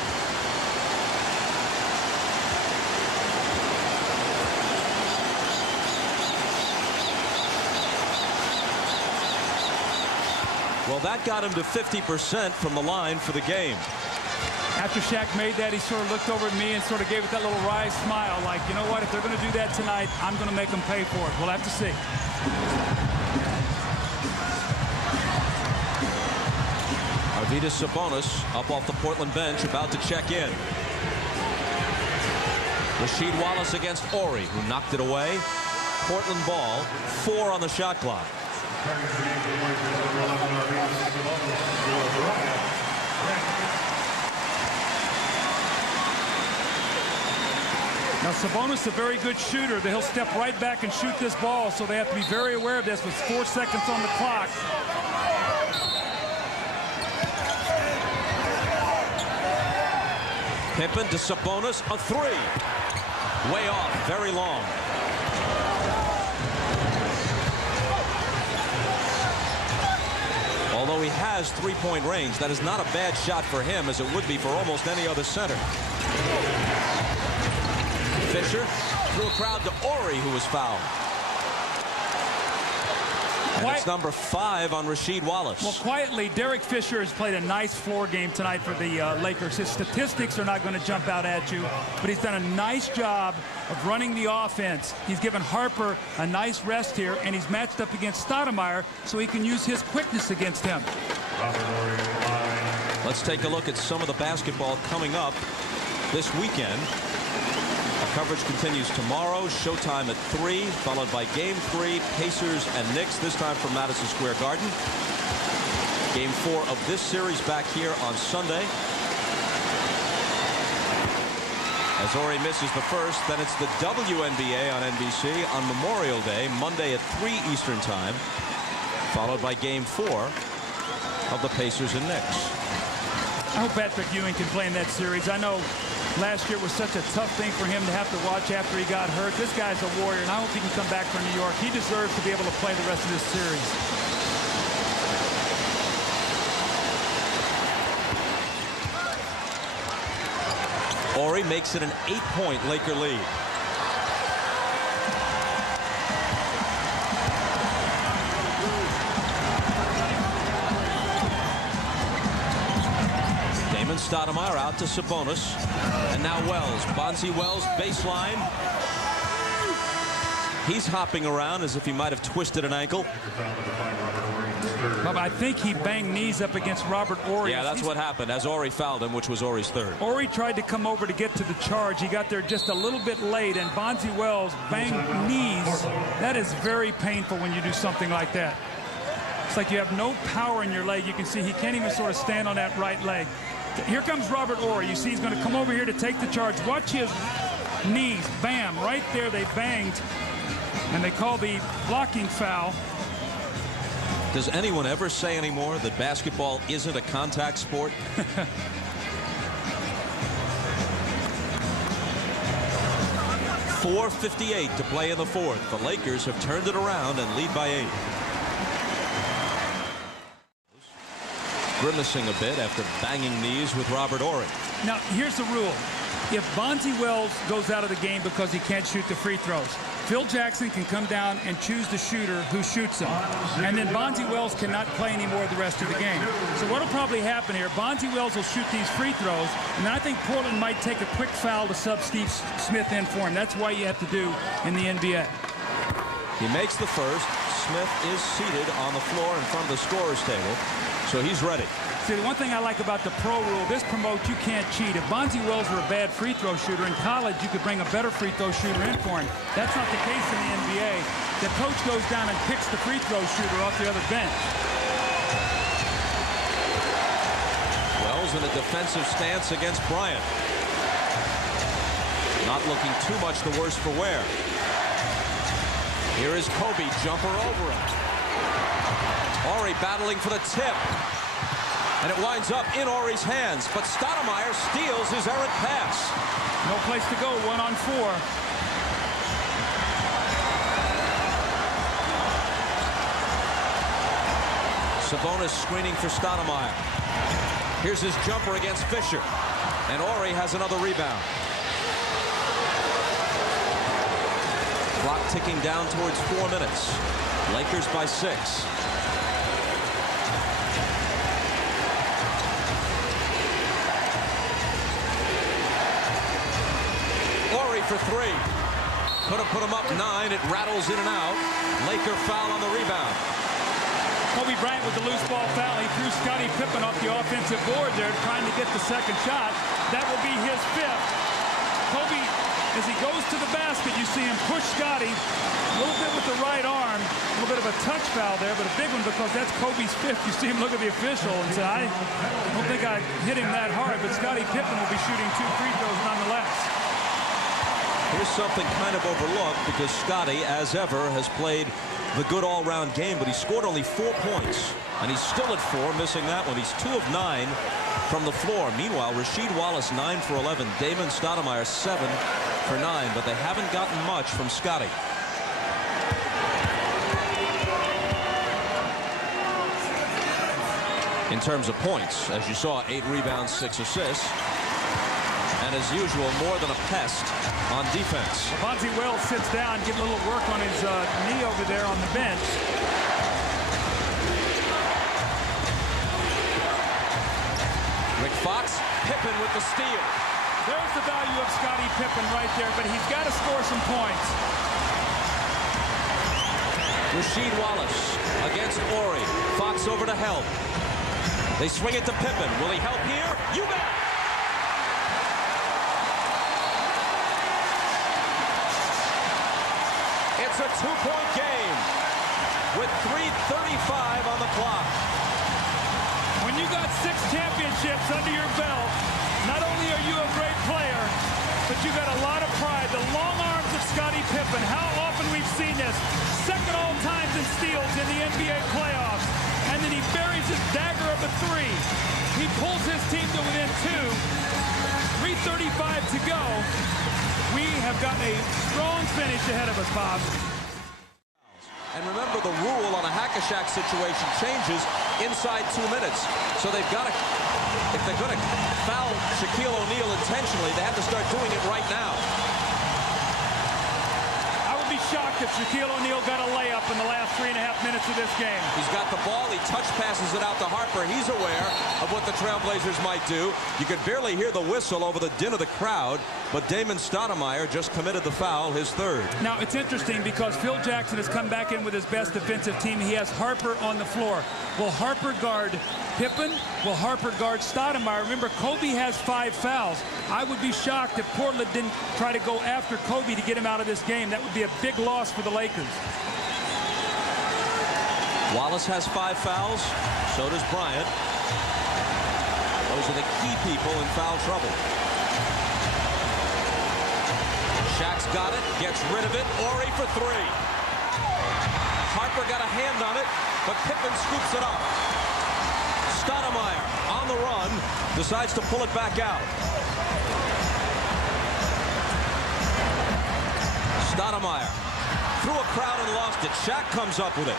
Well, that got him to 50% from the line for the game. After Shaq made that, he sort of looked over at me and sort of gave it that little wry smile, like, you know what, if they're going to do that tonight, I'm going to make them pay for it. We'll have to see. Arvydas Sabonis up off the Portland bench, about to check in. Rasheed Wallace against Ori, who knocked it away. Portland ball, 4 on the shot clock. Now, Sabonis is a very good shooter. He'll step right back and shoot this ball, so they have to be very aware of this with 4 seconds on the clock. Pippen to Sabonis, a 3. Way off, very long. Although he has 3-point range, that is not a bad shot for him, as it would be for almost any other center. Fisher threw a crowd to Ori, who was fouled. And it's number 5 on Rasheed Wallace. Well, quietly, Derek Fisher has played a nice floor game tonight for the Lakers. His statistics are not going to jump out at you, but he's done a nice job of running the offense. He's given Harper a nice rest here, and he's matched up against Stoudemire so he can use his quickness against him. Let's take a look at some of the basketball coming up this weekend. Coverage continues tomorrow. Showtime at 3, followed by Game 3, Pacers and Knicks, this time from Madison Square Garden. Game 4 of this series back here on Sunday. As Ori misses the first, then it's the WNBA on NBC on Memorial Day, Monday at 3 Eastern Time, followed by Game 4 of the Pacers and Knicks. I hope Patrick Ewing can play in that series. I know last year was such a tough thing for him to have to watch after he got hurt. This guy's a warrior, and I hope he can come back for New York. He deserves to be able to play the rest of this series. Ori makes it an 8-point Laker lead. Stoudemire out to Sabonis, and now Wells. Bonzi Wells, baseline. He's hopping around as if he might have twisted an ankle. But I think he banged knees up against Robert Horry. Yeah, that's what happened, as Horry fouled him, which was Horry's 3rd. Horry tried to come over to get to the charge. He got there just a little bit late, and Bonzi Wells banged knees. That is very painful when you do something like that. It's like you have no power in your leg. You can see he can't even sort of stand on that right leg. Here comes Robert Horry. You see he's going to come over here to take the charge. Watch his knees. Bam. Right there they banged. And they call the blocking foul. Does anyone ever say anymore that basketball isn't a contact sport? .458 to play in the 4th. The Lakers have turned it around and lead by 8. Grimacing a bit after banging knees with Robert Horry. Now, here's the rule. If Bonzi Wells goes out of the game because he can't shoot the free throws, Phil Jackson can come down and choose the shooter who shoots him. And then Bonzi Wells cannot play anymore the rest of the game. So what will probably happen here, Bonzi Wells will shoot these free throws, and then I think Portland might take a quick foul to sub Steve Smith in for him. That's why you have to do in the NBA. He makes the first. Smith is seated on the floor in front of the scorer's table. So he's ready. See, the one thing I like about the pro rule, this promotes you can't cheat. If Bonzi Wells were a bad free throw shooter in college, you could bring a better free throw shooter in for him. That's not the case in the NBA. The coach goes down and picks the free throw shooter off the other bench. Wells in a defensive stance against Bryant. Not looking too much the worse for wear. Here is Kobe, jumper over him. Horry battling for the tip. And it winds up in Horry's hands, but Stoudemire steals his errant pass. No place to go, 1-on-4. Sabonis screening for Stoudemire. Here's his jumper against Fisher. And Horry has another rebound. Clock ticking down towards 4 minutes. Lakers by 6. Horry for 3. Could have put him up 9. It rattles in and out. Laker foul on the rebound. Kobe Bryant with the loose ball foul. He threw Scottie Pippen off the offensive board there trying to get the second shot. That will be his 5th. Kobe, as he goes to the basket, you see him push Scottie a little bit with the right arm. A little bit of a touch foul there, but a big one because that's Kobe's 5th. You see him look at the official and say, I don't think I hit him that hard, but Scottie Pippen will be shooting 2 free throws nonetheless. Here's something kind of overlooked because Scottie, as ever, has played the good all-round game, but he scored only 4 points, and he's still at 4, missing that one. He's 2 of 9 from the floor. Meanwhile, Rasheed Wallace 9 for 11, Damon Stoudemire 7 for 9, but they haven't gotten much from Scottie. In terms of points, as you saw, 8 rebounds, 6 assists. And as usual, more than a pest on defense. Bonzi Wells sits down, getting a little work on his knee over there on the bench. Rick Fox, Pippen with the steal. There's the value of Scottie Pippen right there, but he's got to score some points. Rasheed Wallace against Horry. Fox over to help. They swing it to Pippen. Will he help here? You bet! It's a 2-point game with 3:35 on the clock. When you got 6 championships under your belt, not only are you a great player, but you got a lot of pride. The long arms of Scottie Pippen. How often we've seen this. Second all times in steals in the NBA playoffs. And then he buries his dagger of a 3. He pulls his team to within 2. 3:35 to go. We have got a strong finish ahead of us, Bob. And remember, the rule on a hack-a-shack situation changes inside 2 minutes. So they've got to, if they're going to foul Shaquille O'Neal intentionally, they have to start doing it right now. I would be shocked if Shaquille O'Neal got a layup in the last 3.5 minutes of this game. He's got the ball. He touch passes it out to Harper. He's aware of what the Trailblazers might do. You could barely hear the whistle over the din of the crowd, but Damon Stoudemire just committed the foul, his 3rd. Now, it's interesting because Phil Jackson has come back in with his best defensive team. He has Harper on the floor. Will Harper guard Pippen? Will Harper guard Stoudemire? Remember, Kobe has 5 fouls. I would be shocked if Portland didn't try to go after Kobe to get him out of this game. That would be a big loss for the Lakers. Wallace has 5 fouls. So does Bryant. Those are the key people in foul trouble. Shaq's got it, gets rid of it. Horry for 3. Harper got a hand on it, but Pippen scoops it up. Stoudemire on the run, decides to pull it back out. Stoudemire threw a crowd and lost it. Shaq comes up with it.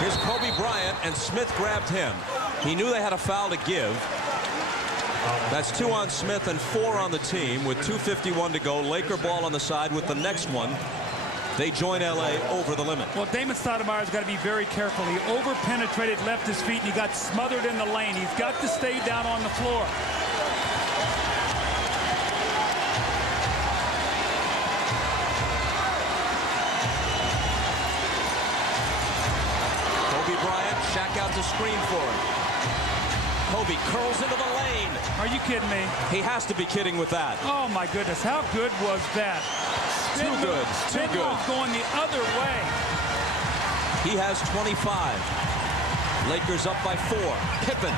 Here's Kobe Bryant, and Smith grabbed him. He knew they had a foul to give. That's 2 on Smith and 4 on the team with 2:51 to go. Laker ball on the side with the next one. They join L.A. over the limit. Well, Damon Stoudemire's got to be very careful. He over-penetrated, left his feet, and he got smothered in the lane. He's got to stay down on the floor. Kobe Bryant, Shaq out to screen for him. Kobe curls into the lane. Are you kidding me? He has to be kidding with that. Oh, my goodness. How good was that? Too good. Too good. Going the other way. He has 25. Lakers up by 4. Pippen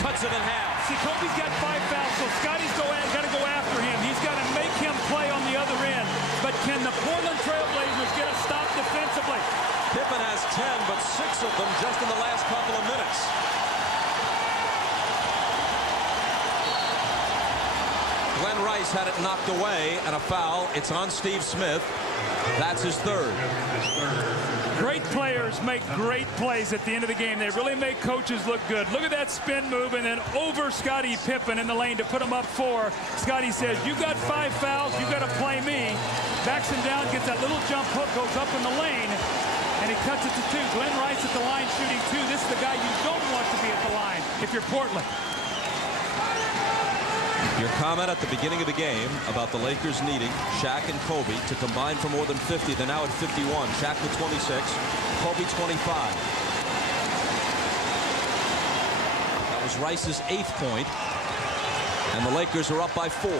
cuts it in half. See, Kobe's got 5 fouls, so Scotty's got to go after him. He's got to make him play on the other end. But Can the Portland Trail Blazers get a stop defensively? Pippen has 10, but 6 of them just in the last couple of minutes. Glenn Rice had it knocked away, and a foul. It's on Steve Smith. That's his third. Great players make great plays at the end of the game. They really make coaches look good. Look at that spin move, and then over Scottie Pippen in the lane to put him up 4. Scottie says, you got 5 fouls, you got to play me. Backs him down, gets that little jump hook, goes up in the lane, and he cuts it to 2. Glenn Rice at the line shooting 2. This is the guy you don't want to be at the line if you're Portland. Your comment at the beginning of the game about the Lakers needing Shaq and Kobe to combine for more than 50. They're now at 51. Shaq with 26, Kobe 25. That was Rice's 8th point, and the Lakers are up by 4.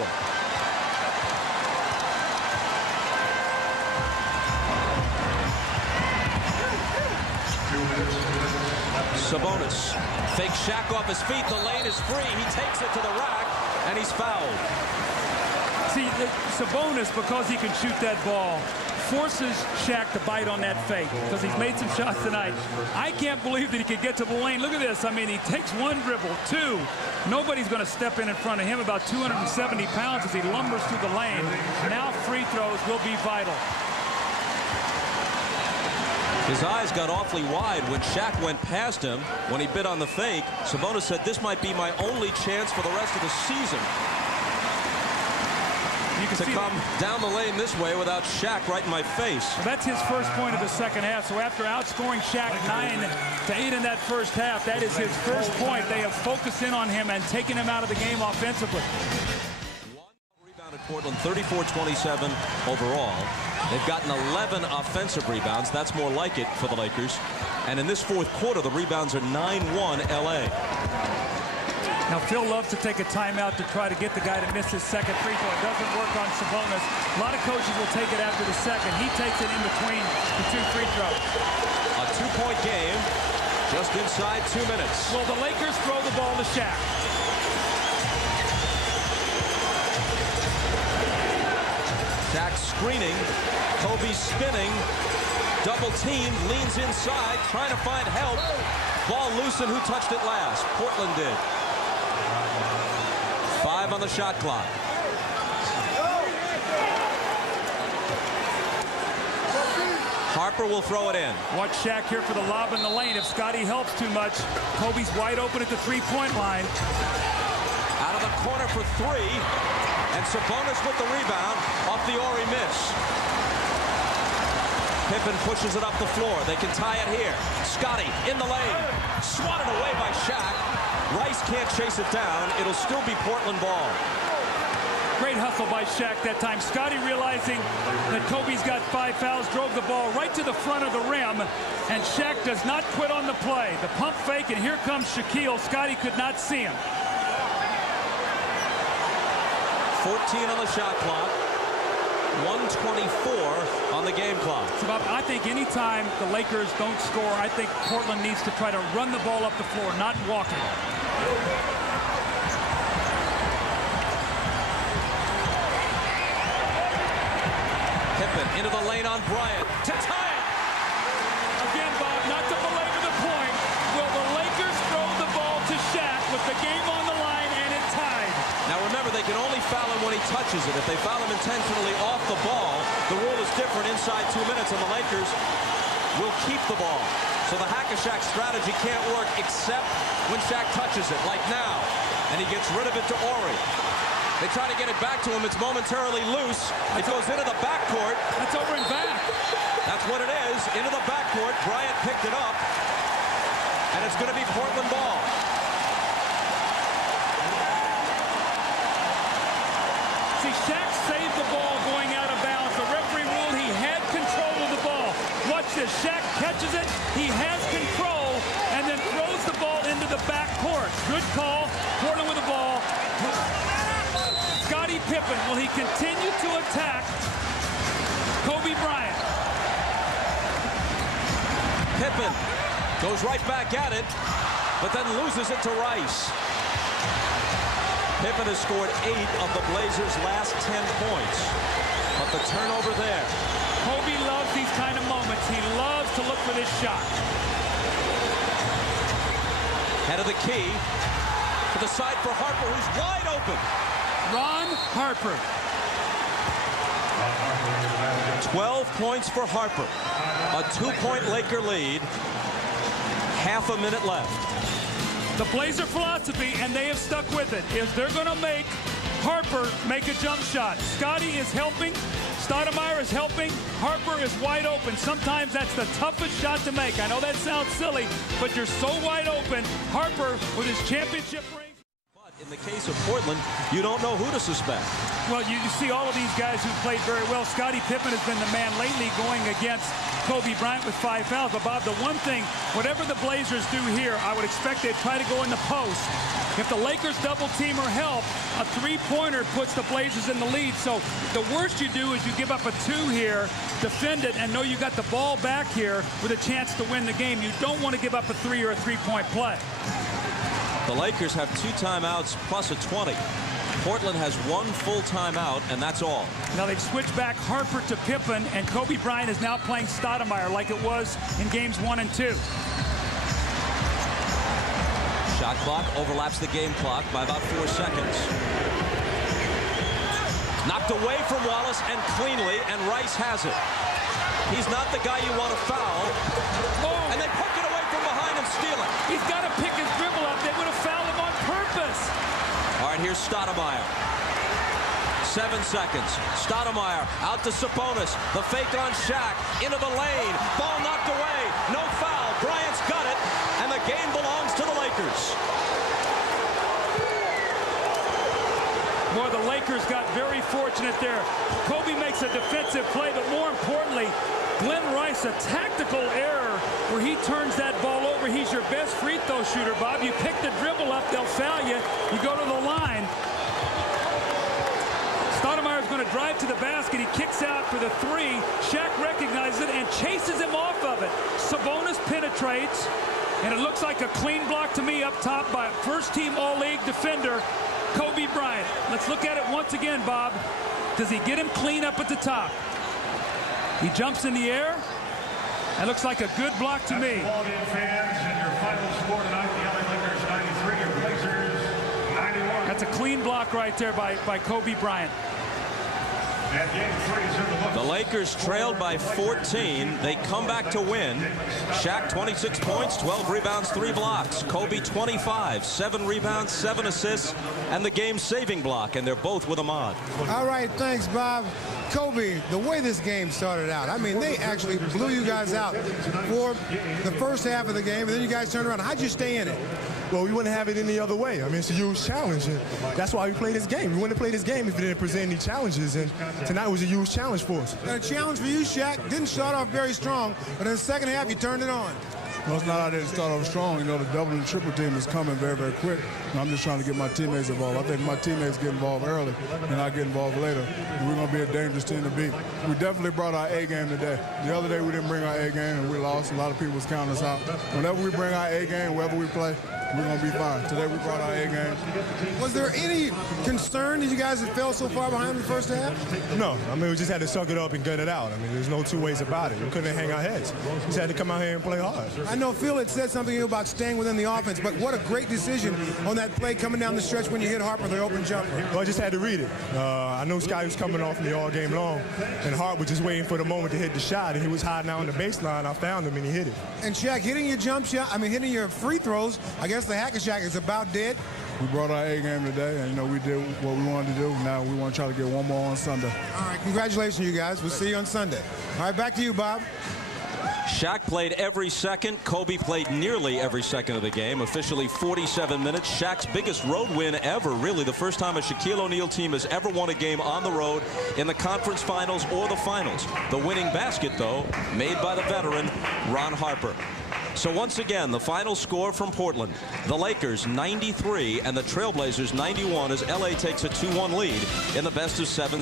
Sabonis fakes Shaq off his feet. The lane is free. He takes it to the rack, and he's fouled. See, Sabonis, because he can shoot that ball, forces Shaq to bite on that fake because he's made some shots tonight. I can't believe that he could get to the lane. Look at this. I mean, he takes 1 dribble, 2. Nobody's going to step in front of him, about 270 pounds as he lumbers through the lane. Now free throws will be vital. His eyes got awfully wide when Shaq went past him when he bit on the fake. Sabonis said, this might be my only chance for the rest of the season to come down the lane this way without Shaq right in my face. Well, that's his first point of the second half. So after outscoring Shaq 9-8 in that first half, that is his first point. They have focused in on him and taken him out of the game offensively. Rebounded Portland 34-27 overall. They've gotten 11 offensive rebounds. That's more like it for the Lakers. And in this fourth quarter, the rebounds are 9-1 LA. Now, Phil loves to take a timeout to try to get the guy to miss his second free throw. It doesn't work on Sabonis. A lot of coaches will take it after the second. He takes it in between the 2 free throws. A 2-point game, just inside 2 minutes. Well, the Lakers throw the ball to Shaq. Shaq screening, Kobe spinning, double teamed, leans inside, trying to find help. Ball loose, and who touched it last? Portland did. 5 on the shot clock. Harper will throw it in. Watch Shaq here for the lob in the lane. If Scottie helps too much, Kobe's wide open at the 3-point line. Out of the corner for 3. And Sabonis with the rebound off the Ori miss. Pippen pushes it up the floor. They can tie it here. Scottie in the lane. Swatted away by Shaq. Rice can't chase it down. It'll still be Portland ball. Great hustle by Shaq that time. Scottie, realizing that Kobe's got 5 fouls, drove the ball right to the front of the rim. And Shaq does not quit on the play. The pump fake, and here comes Shaquille. Scottie could not see him. 14 on the shot clock. 1:24 on the game clock. So I think anytime the Lakers don't score, I think Portland needs to try to run the ball up the floor, not walk it. Pippen into the lane on Bryant to tie it. Again, Bob, not to belabor the point, will the Lakers throw the ball to Shaq with the game on the line and it tied? Now remember, they can only foul him when he touches it. If they foul him intentionally off the ball, the rule is different inside 2 minutes, and the Lakers will keep the ball. So the hack-a-Shaq strategy can't work except when Shaq touches it, like now. And he gets rid of it to Ori. They try to get it back to him. It's momentarily loose. It goes into the backcourt. That's over and back. That's what it is. Into the backcourt. Bryant picked it up. And it's going to be Portland ball. See, Shaq saved the ball going out of bounds. The referee ruled he had control of the ball. Watch this. Shaq catches it. He has control and then throws the ball into the backcourt. Good call. Portland with the ball. Scottie Pippen, will he continue to attack Kobe Bryant? Pippen goes right back at it, but then loses it to Rice. Pippen has scored 8 of the Blazers' last 10 points. But the turnover there. Kobe loves these kind of moments. He loves to look for this shot. Head of the key. To the side for Harper, who's wide open. Ron Harper. 12 points for Harper. A 2-point Laker lead. Half a minute left. The Blazer philosophy, and they have stuck with it, is they're going to make Harper make a jump shot. Scotty is helping. Stoudemire is helping. Harper is wide open. Sometimes that's the toughest shot to make. I know that sounds silly, but you're so wide open. Harper, with his championship ring. But in the case of Portland, you don't know who to suspect. Well, you see all of these guys who played very well. Scottie Pippen has been the man lately going against Kobe Bryant with 5 fouls. But, Bob, the one thing, whatever the Blazers do here, I would expect they'd try to go in the post. If the Lakers double team or help, a three-pointer puts the Blazers in the lead. So the worst you do is you give up a 2 here, defend it, and know you got the ball back here with a chance to win the game. You don't want to give up a 3 or a 3-point play. The Lakers have 2 timeouts plus a 20. Portland has 1 full timeout, and that's all. Now they've switched back Harper to Pippen, and Kobe Bryant is now playing Stoudemire like it was in games 1 and 2. Shot clock overlaps the game clock by about 4 seconds. Knocked away from Wallace and cleanly, and Rice has it. He's not the guy you want to foul. Oh. And they poke it away from behind and steal it. He's got to pick his dribble up. They would have fouled him on purpose. All right, here's Stoudemire. 7 seconds. Stoudemire out to Sabonis. The fake on Shaq. Into the lane. Ball knocked away. No foul. Bryant's got it. And the game belongs to the Lakers. Boy, the Lakers got very fortunate there. Kobe makes a defensive play, but more importantly, Glenn Rice, a tactical error where he turns that ball over. He's your best free throw shooter, Bob. You pick the dribble up, they'll foul you. You go to the line. Stoudemire's going to drive to the basket. He kicks out for the 3. Shaq recognizes it and chases him off of it. Sabonis penetrates, and it looks like a clean block to me up top by first-team All-League defender Kobe Bryant. Let's look at it once again, Bob. Does he get him clean up at the top? He jumps in the air. That looks like a good block to me. That's a clean block right there by Kobe Bryant. The Lakers trailed by 14. They come back to win. Shaq 26 points, 12 rebounds, 3 blocks. Kobe 25, 7 rebounds, 7 assists, and the game-saving block, and they're both with Ahmad. All right, thanks, Bob. Kobe, the way this game started out, I mean, they actually blew you guys out for the first half of the game, and then you guys turned around. How'd you stay in it? Well, we wouldn't have it any other way. I mean, it's a huge challenge, and that's why we play this game. We wouldn't play this game if it didn't present any challenges, and tonight was a huge challenge for us. And a challenge for you, Shaq. Didn't start off very strong, but in the second half, you turned it on. No, it's not I didn't start off strong. You know, the double and triple team is coming very, very quick. And I'm just trying to get my teammates involved. I think my teammates get involved early, and I get involved later. And we're going to be a dangerous team to beat. We definitely brought our A game today. The other day, we didn't bring our A game, and we lost. A lot of people was counting us out. Whenever we bring our A game, wherever we play, we're going to be fine. Today, we brought our A game. Was there any concern that you guys had fell so far behind in the first half? No. I mean, we just had to suck it up and gut it out. I mean, there's no 2 ways about it. We couldn't hang our heads. We just had to come out here and play hard. I know Phil had said something about staying within the offense, but what a great decision on that play coming down the stretch when you hit Harper, the open jumper. Well, I just had to read it. I know Scotty was coming off me all game long, and Hart was just waiting for the moment to hit the shot, and he was hiding out on the baseline. I found him, and he hit it. And Shaq, hitting your jump shot, hitting your free throws, I guess the hack of Shaq is about dead. We brought our A game today, and, you know, we did what we wanted to do. Now we want to try to get one more on Sunday. All right, congratulations, you guys. We'll see you on Sunday. All right, back to you, Bob. Shaq played every second. Kobe played nearly every second of the game. Officially 47 minutes. Shaq's biggest road win ever, really. The first time a Shaquille O'Neal team has ever won a game on the road in the conference finals or the finals. The winning basket, though, made by the veteran Ron Harper. So once again, the final score from Portland. The Lakers 93 and the Trailblazers 91 as LA takes a 2-1 lead in the best of 7.